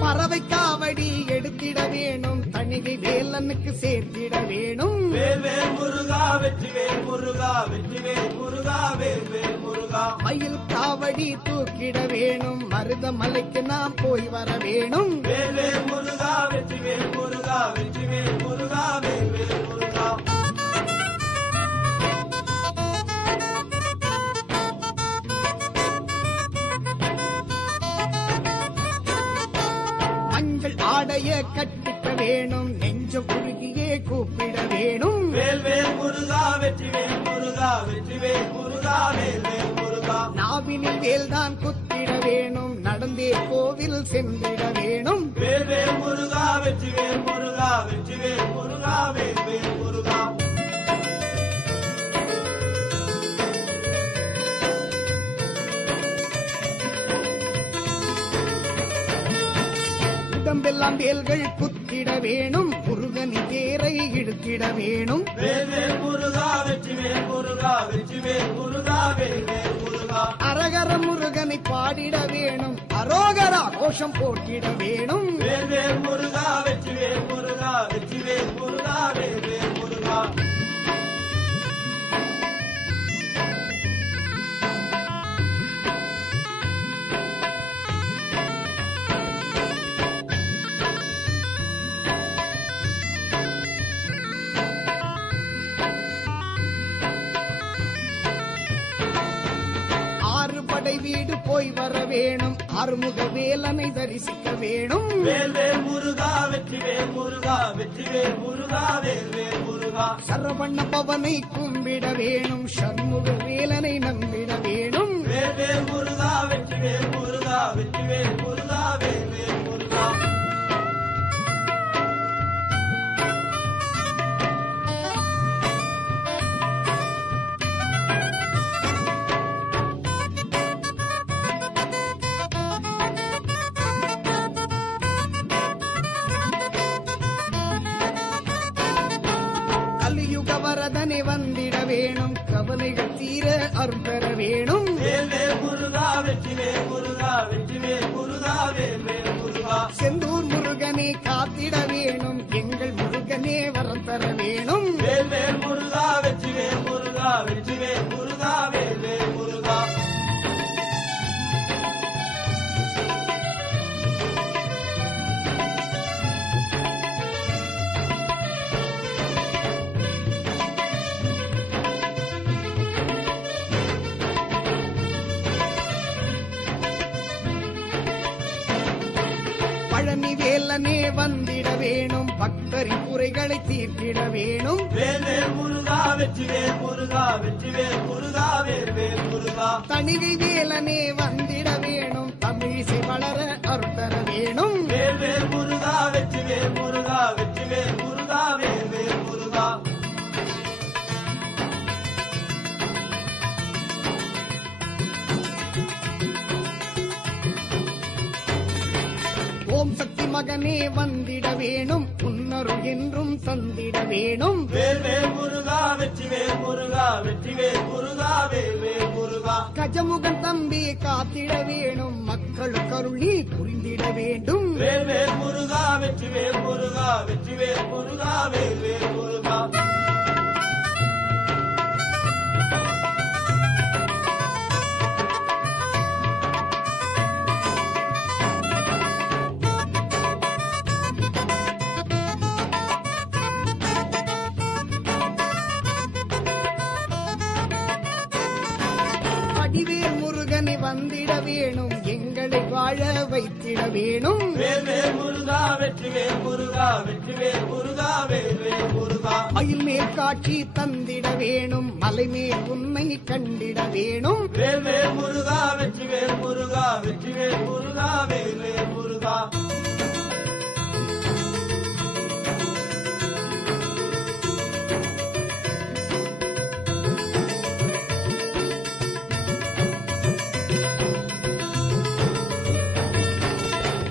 பறவை காவடி எடுத்திட வேணும், தணிகை வேலனுக்கு சேர்த்திட வேணும். வேல்வேல் முருகா வெற்றிவேல் முருகா வெற்றிவேல் முருகா வேல்வேல் முருகா. மயில் காவடி தூக்கிட வேணும், மருதமலைக்கு நாம் போய் வர வேணும். வேல்வேல் முருகா வெற்றிவேல் முருகா வெற்றிவேல் முருகா வேல்வேல் முருகா. மஞ்சள் ஆடைய கட்டிக்க வேணும், நெஞ்ச குறுகியே கூப்பிட வேணும். வேல்வேல் முருகா வெற்றிவேல் முருகா வெற்றிவேல் முருகா வேல்வேல் முருகா. நாவினில் வேல்தான் குத்திட வேணும், நடந்தே கோவில் சென்றிட வேணும். வேல்வேல் முருகா வெற்றிவேல் முருகா வெற்றிவேல் முருகா வேல்வேல் முருகா. உடம்பெல்லாம் வேல்கள் குத்திட வேணும், முருக முருகனி தேரை இழுத்திட வேணும். வேல்வேல் முருகா வெற்றிவேல் முருகா வெற்றிவேல் முருகா வேல்வேல் முருகா. அரகர முருகனை பாடிட வேணும், அரோகரா கோஷம் போட்டிட வேணும். வேல்வேல் முருகா வெற்றிவேல் முருகா வெற்றிவேல் முருகா வேல்வேல் முருகா. வீடு போய் வர வேணும், அருமுக வேலனை தரிசிக்க வேணும். வேல்வேல் முருகா வெற்றிவேல் முருகா வெற்றிவேல் முருகா வேல்வேல் முருகா. சரவண பவனை கும்பிட வேணும், சண்முக வேலனை நம்பிட வேணும். வேல்வேல் முருகா வெற்றிவேல் முருகா வெற்றிவேல் முருகா வேல்வேல் முருகா. வரதனை வந்திட வேணும், கவலைகள் தீர அருள் பெற வேணும். வேல்வேல் முருகா வெற்றிவேல் முருகா வெற்றிவேல் முருகா வேல்வேல் முருகா. செந்தூர் முருகனை காத்திட வேணும், எங்கள் முருகனே வரம் பெற வேணும். வேல்வேல் முருகா வெற்றிவேல் முருகா வெற்றிவேல் முருகா வேல்வேல் முருகா. பழனி வேலனே வந்திட வேணும், பக்தரின் குறைகளை தீர்த்திட வேணும். வேல்வேல் முருகா வெற்றிவேல் முருகா வெற்றிவேல் முருகா வேல்வேல் முருகா. தணிகை வேலனே வந்திட வேணும், தமிழிசை வளர அருள் தர வேணும். வேல்வேல் முருகா வெற்றிவேல் முருகா வெற்றிவேல் முருகா வேல்வேல் முருகா. ஓம் சக்தி மகனே வந்திட வேணும், புன்னருள் என்றும் தந்திட வேணும். வேல்வேல் முருகா வெற்றிவேல் முருகா வெற்றிவேல் முருகா வேல்வேல் முருகா. கஜமுகன் தம்பி காத்திட வேணும், மக்களுக்கு அருள் நீ புரிந்திட வேண்டும். வேல்வேல் முருகா வெற்றிவேல் முருகா வெற்றிவேல் முருகா வேல்வேல் முருகா. அடிவேல் முருகனை வந்திட வேணும், எங்களை வாழ வைத்திட வேணும். வேல்வேல் முருகா வெற்றிவேல் முருகா வெற்றிவேல் முருகா வேல்வேல் முருகா. மயில் மேல் காட்சி தந்திட வேணும், மலை மேல் உன்னை கண்டிட வேணும். வேல்வேல் முருகா வெற்றிவேல் முருகா வெற்றிவேல் முருகா வேல்வேல் முருகா.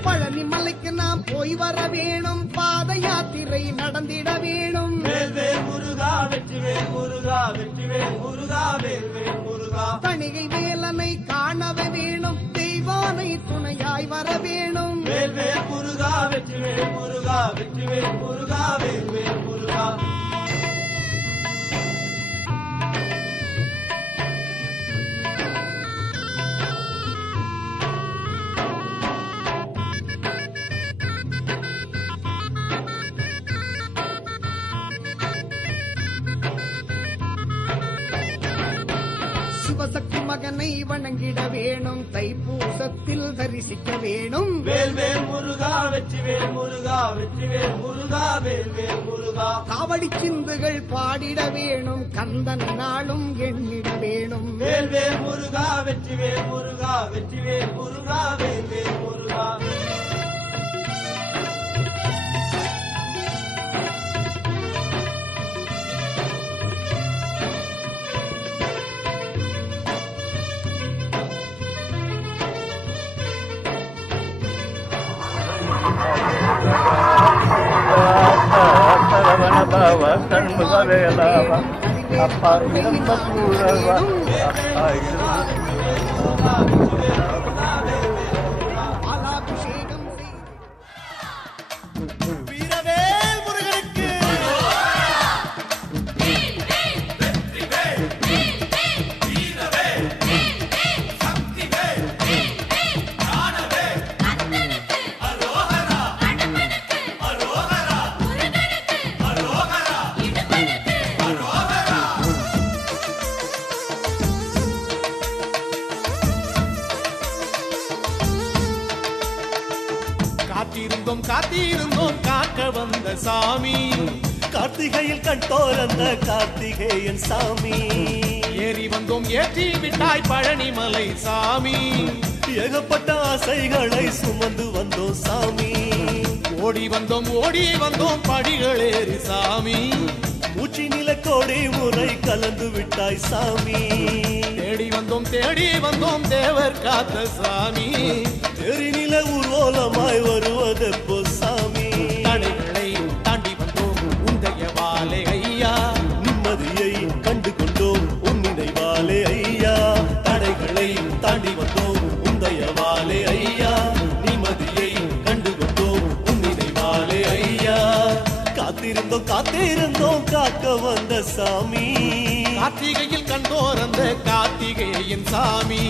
பழனி மலைக்கு நாம் போய் வர வேணும், பாத யாத்திரை நடந்திட வேணும். வேல்வேல் முருகா வெற்றிவேல் முருகா வெற்றிவேல் முருகா வேல்வேல் முருகா. தணிகை வேலனை காணவே வேணும், தெய்வானை துணையாய் வர வேணும். வேல்வேல் முருகா வெற்றிவேல் முருகா வெற்றிவேல் முருகா வேல்வேல் முருகா. சிவசக்தி மகனை வணங்கிட வேணும், தைப்பூசத்தில் தரிசிக்க வேணும். வேல்வேல் முருகா வெற்றிவேல் முருகா வெற்றிவேல் முருகா வேல்வேல் முருகா. காவடி சிந்துகள் பாடிட வேணும், கந்தன் நாளும் எண்ணிட வேணும். வேல்வேல் முருகா வெற்றிவேல் முருகா வெற்றிவேல் முருகா வேல்வேல் முருகா. முகவேலாவா அப்பா நம்ம கூடவா அப்பா பாலாபிஷேகம் வீரவேல் முருகனுக்கு காத்திருந்தோம் காக்க வந்த சாமி கார்த்திகையில் கண்டோரந்த கார்த்திகேயன் சாமி ஏறி வந்தோம் ஏற்றி விட்டாய் பழனிமலை சாமி ஏகப்பட்ட ஆசைகளை சுமந்து வந்தோம் சாமி ஓடி வந்தோம் படிகளேறி சாமி மூச்சி நிலக்கோடி முறை கலந்து விட்டாய் சாமி தேடி வந்தோம் தேவர் காத்த சாமி தெரிநில ஊர்வலமாய் வருவதெப்போ சாமி தடைகளை தாண்டி வந்தோம் உந்தைய வாலே ஐயா நிம்மதியை கண்டு கொண்டோம் உன் நினைவாலே ஐயா தடைகளை தாண்டி வந்தோம் உந்தைய வாலே ஐயா நிம்மதியை கண்டு கொண்டோம் உன் நினைவாலே ஐயா காத்திருந்தோம் காக்க வந்த சாமி கார்த்திகையில் கண்டோர் அந்த கார்த்திகேயன் சாமி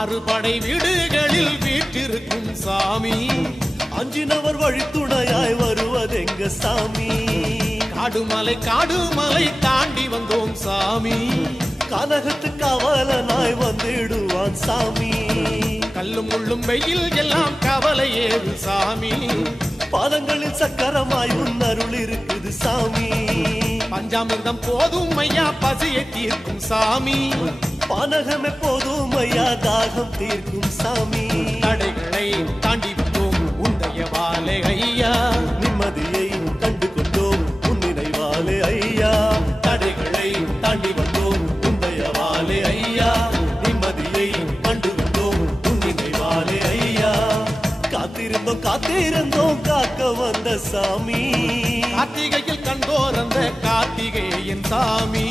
அறுபடை வீடுகளில் வீற்றிருக்கும் சாமி அஞ்சினவர் வழித்துணையாய் வருவதெங்க சாமி காடுமலை தாண்டி வந்தோம் சாமி கனகத்து கவலனாய் வந்திடுவான் சாமி கல்லும் முள்ளும் வெயில் எல்லாம் கவலை ஏது சாமி பாதங்களில் சக்கரமாய் உன் அருள் இருக்குது சாமி பஞ்சாமிர்தம் போதும் ஐயா பசியை தீர்க்கும் சாமி பானகம் எப்போதும் ஐயா தாகம் தீர்க்கும் சாமி தடைகளை தாண்டி வந்தோம் உந்தைய வாலே ஐயா நிம்மதியை கண்டு கொண்டோம் உன் நினைவாலே ஐயா தடைகளை தாண்டி வந்தோம் உந்தைய வாலே ஐயா நிம்மதியை கண்டு கொண்டோம் உன் நினைவாலே ஐயா காத்திருந்தோம் காக்க வந்த சாமி கார்த்திகையில் கண்டோர் அந்த கார்த்திகேயன் சாமி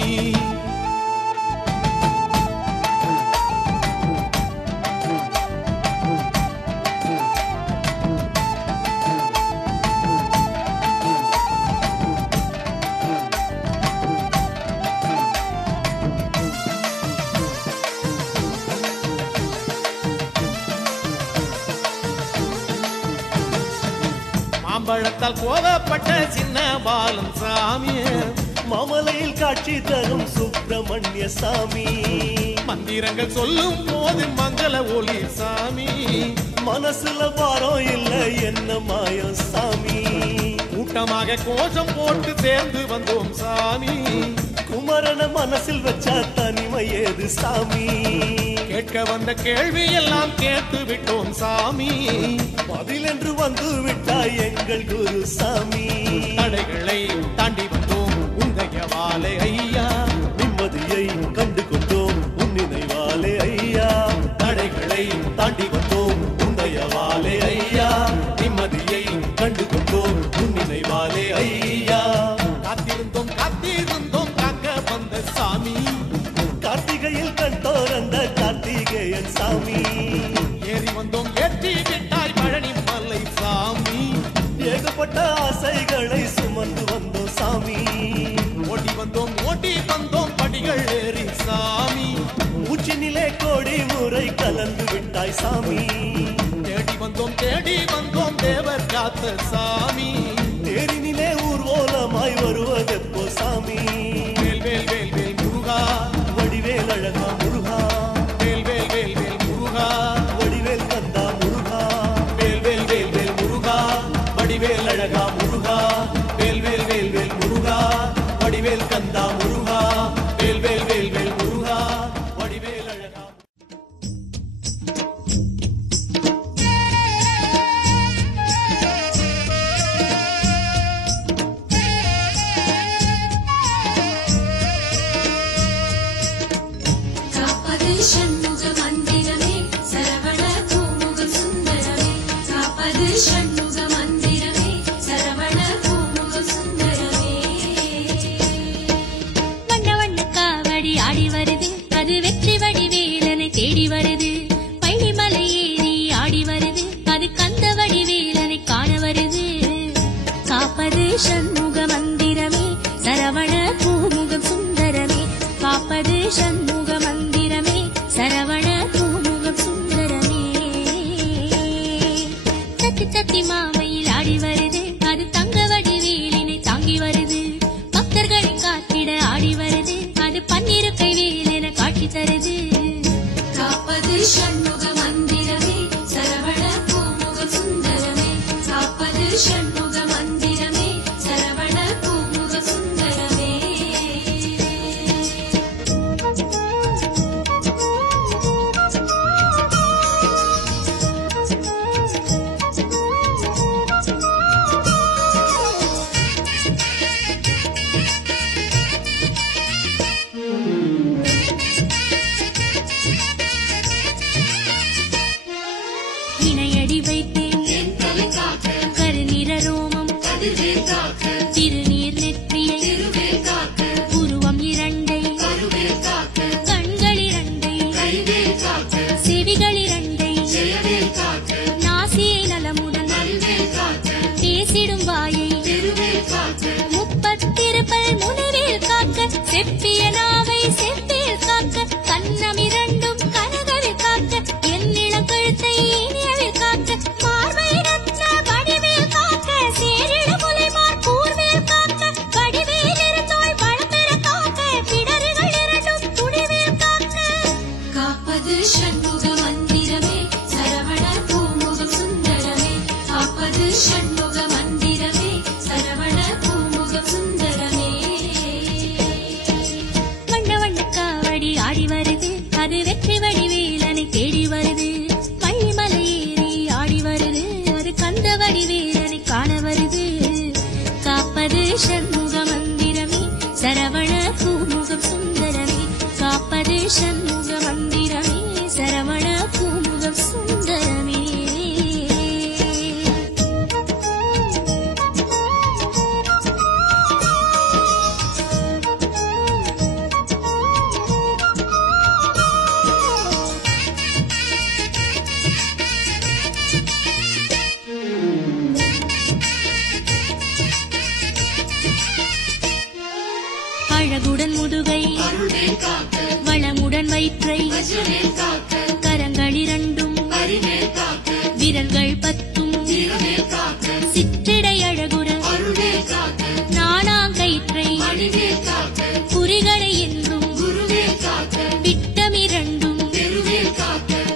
மாம்பழத்தால் கோவப்பட்ட சின்ன பாலன் சாமி மாமலையில் காட்சி தரும் சுப்பிரமணிய சாமி மந்திரங்கள் சொல்லும் போது மங்கள ஒளி சாமி மனசுல பாரம் இல்லை என்ன மாயம் சாமி கூட்டமாக கோஷம் போட்டு சேர்ந்து வந்தோம் சாமி குமரன மனசில் வச்சா தனிமை ஏது சாமி கேட்க வந்த கேள்வி எல்லாம் கேட்டு விட்டோம் சாமி பதில் என்று வந்து விட்டாய் எங்கள் குரு சாமி தடைகளை தாண்டி வந்தோம் உந்தைய வாலே ஐயா நிம்மதியை கண்டு கொண்டோம் உன் நினைவாலே ஐயா தடைகளை தாண்டி வந்தோம் உந்தைய வாலே ஐயா நிம்மதியை கண்டு கொண்டோம் உன் நினைவாலே ஐயா காத்திருந்தோம் காக்க வந்த சாமி கார்த்திகையில் கண்டோர் அந்த கார்த்திகேயன் சாமி ஏறி வந்தோம் ஏற்றி விட்டாய் பழனி மலை சாமி ஏகப்பட்ட ஆசைகளை சுமந்து வந்தோம் சாமி ஓடி வந்தோம் படிகள் ஏறி சாமி மூச்சினிலே கோடி முறை கலந்து விட்டாய் சாமி தேடி வந்தோம் தேவர் காத்த சாமி தேரினிலே ஊர்வலமாய் வருவதெப்போ சாமி வேல் வேல் வேல் வேல் முருகா வடிவேல் அழகா முருகா வேல் வேல் வேல் வேல் முருகா வடிவேல் கந்தா முருகா வேல் வேல் வேல் வேல் முருகா வடிவேல் அழகா முருகா வேல் வேல் வேல் வேல் முருகா வடிவேல் கந்தா முருகா வேல் வேல் வேல் வேல் முருகா வடிவேல் அழகா காப்பது ஷண்முக மந்திரமே சரவண பூமுக சுந்தரமே காப்பது ஷண்முக மந்திரமே சரவண பூமுக சுந்தரமே வண்ண வண்ண காவடி ஆடி வருது அது வெற்றி வடிவேலனை தேடி வருது பள்ளிமலை ஏறி ஆடி வருது அது கந்த வடிவேலனை காண வருது காப்பது ஷண்முக மந்திரமே சரவண பூமுகம் சுந்தரமே காப்பது ஷண்முக மந்திரமே சரவண பூமுகம் சுந்தரமே தத்தி தத்தி மாமையில் ஆடி வருது அது தங்க வடிவேலினை தாங்கி வருது பக்தர்களை காத்திட ஆடி வருது அது பன்னிரு கைவேலென காட்சி தருது காப்பது ஷண்முக மந்திரமே சரவண பூமுக சுந்தரமே காப்பது ஷண்முக மந்திரமே சரவண பூமுக சுந்தரமே இணையடி வைத்தேன் கருநிற ரோமம் திருநீர் நெற்றியை உருவம் இரண்டை கண்கள் இரண்டை செவிகள் இரண்டை நாசியை நலமுடன் பேசிடும் வாயை முப்பத்திருப்பல் முனைவில் காக்க செப்பிய நாவை செப்பில் காக்க கண்ணம் இரண்டும் கனகவில் காக்க என்னிடம் கழுத்தை இனியவில் காக்க பார்வை ரத்ன வடிவில் காக்க சேரிட முலைமார் கூர்வில் காக்க வடிவில் இருந்தோள் வளம்பெற காக்க பிடர்கள் இரண்டும் துடிவில் காக்க காப்பது ஷண்முக மந்திரமே சரவண பூமுக சுந்தரமே காப்பது ஷண்முக மந்திரமே சரவண பூமுக சுந்தரமே வண்ண வண்ண காவடி ஆடி வருது அது வெற்றி வடிவேலனை தேடி வருது பள்ளிமலை ஏறி ஆடி வருது அது கந்த வடிவேலனை காண வருது காப்பது ஷண்முக மந்திரமே சரவண பூமுகம் சுந்தரமே காப்பது ஷண்முக மந்திரமே சரவண பூமுகம் சுந்தரமே அழகுடன் முதுகை வளமுடன் வயிற்றை கரங்கள் இரண்டும் விரல்கள் பத்தும் சிற்றிடை அழகுற நாணாங்கயிற்றை குறிகளை என்றும் விட்டமிரண்டும்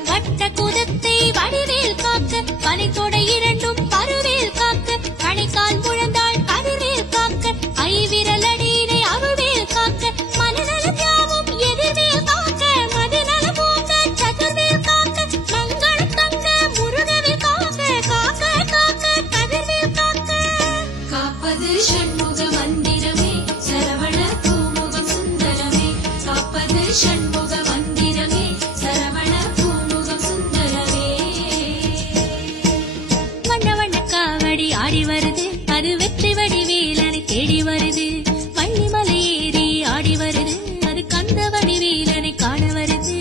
வட்ட குதத்தை வடிவேல் காக்க பனித்தொடை இரண்டும் பருவேல் காக்க கணைக்கால் முழந்தாள் கதிர்வேல் காக்க ஐவிரல் அடியினை அருவேல் காக்க மனநலம் யாவும் எதிர்வேல் காக்க மதிநலம் போக்க சதுர்வேல் காக்க மங்களம் தங்க முருகவேல் காக்க காக்க காக்க கதிர்வேல் காக்க காப்பது ஷண்முக மந்திரமே சரவண பூமுக சுந்தரமே காப்பது ஷண்முக மந்திரமே சரவண பூமுக சுந்தரமே வண்ண வண்ண காவடி ஆடி வருது அது வெற்றி வடிவேலனை தேடி வருது பள்ளிமலை ஏறி ஆடி வருது அது கந்த வடிவேலனை காண வருது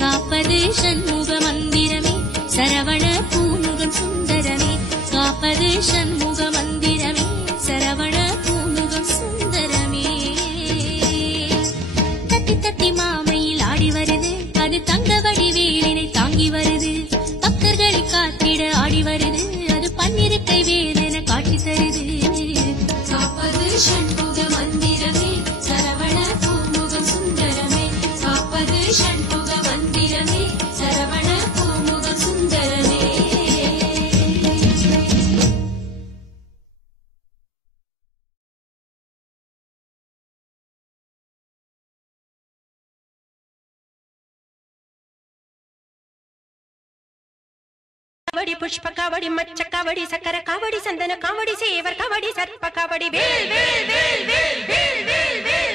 காப்பது ஷண்முக மந்திரமே சரவண பூமுகம் சுந்தரமே காப்பது ஷண்முக மந்திரமே சரவண பூமுகம் சுந்தரமே தத்தி தத்தி மாமையில் ஆடி வருது அது தங்க வடிவேலினை தாங்கி வருது பக்தர்களை காத்திட ஆடி வருது அது பன்னிரு கைவேலென காட்சி தருது காப்பது ஷண்முக மந்திரமே சரவண பூமுக சுந்தரமே காப்பது ஷண்முக மந்திரமே சரவண பூமுக சுந்தரமே कावड़ी पुष्प कावड़ी मच्छ कावड़ी सकरा कावड़ी संदन कावड़ी सेवर कावड़ी सर्प कावड़ी वेल वेल वेल वेल वेल वेल वेल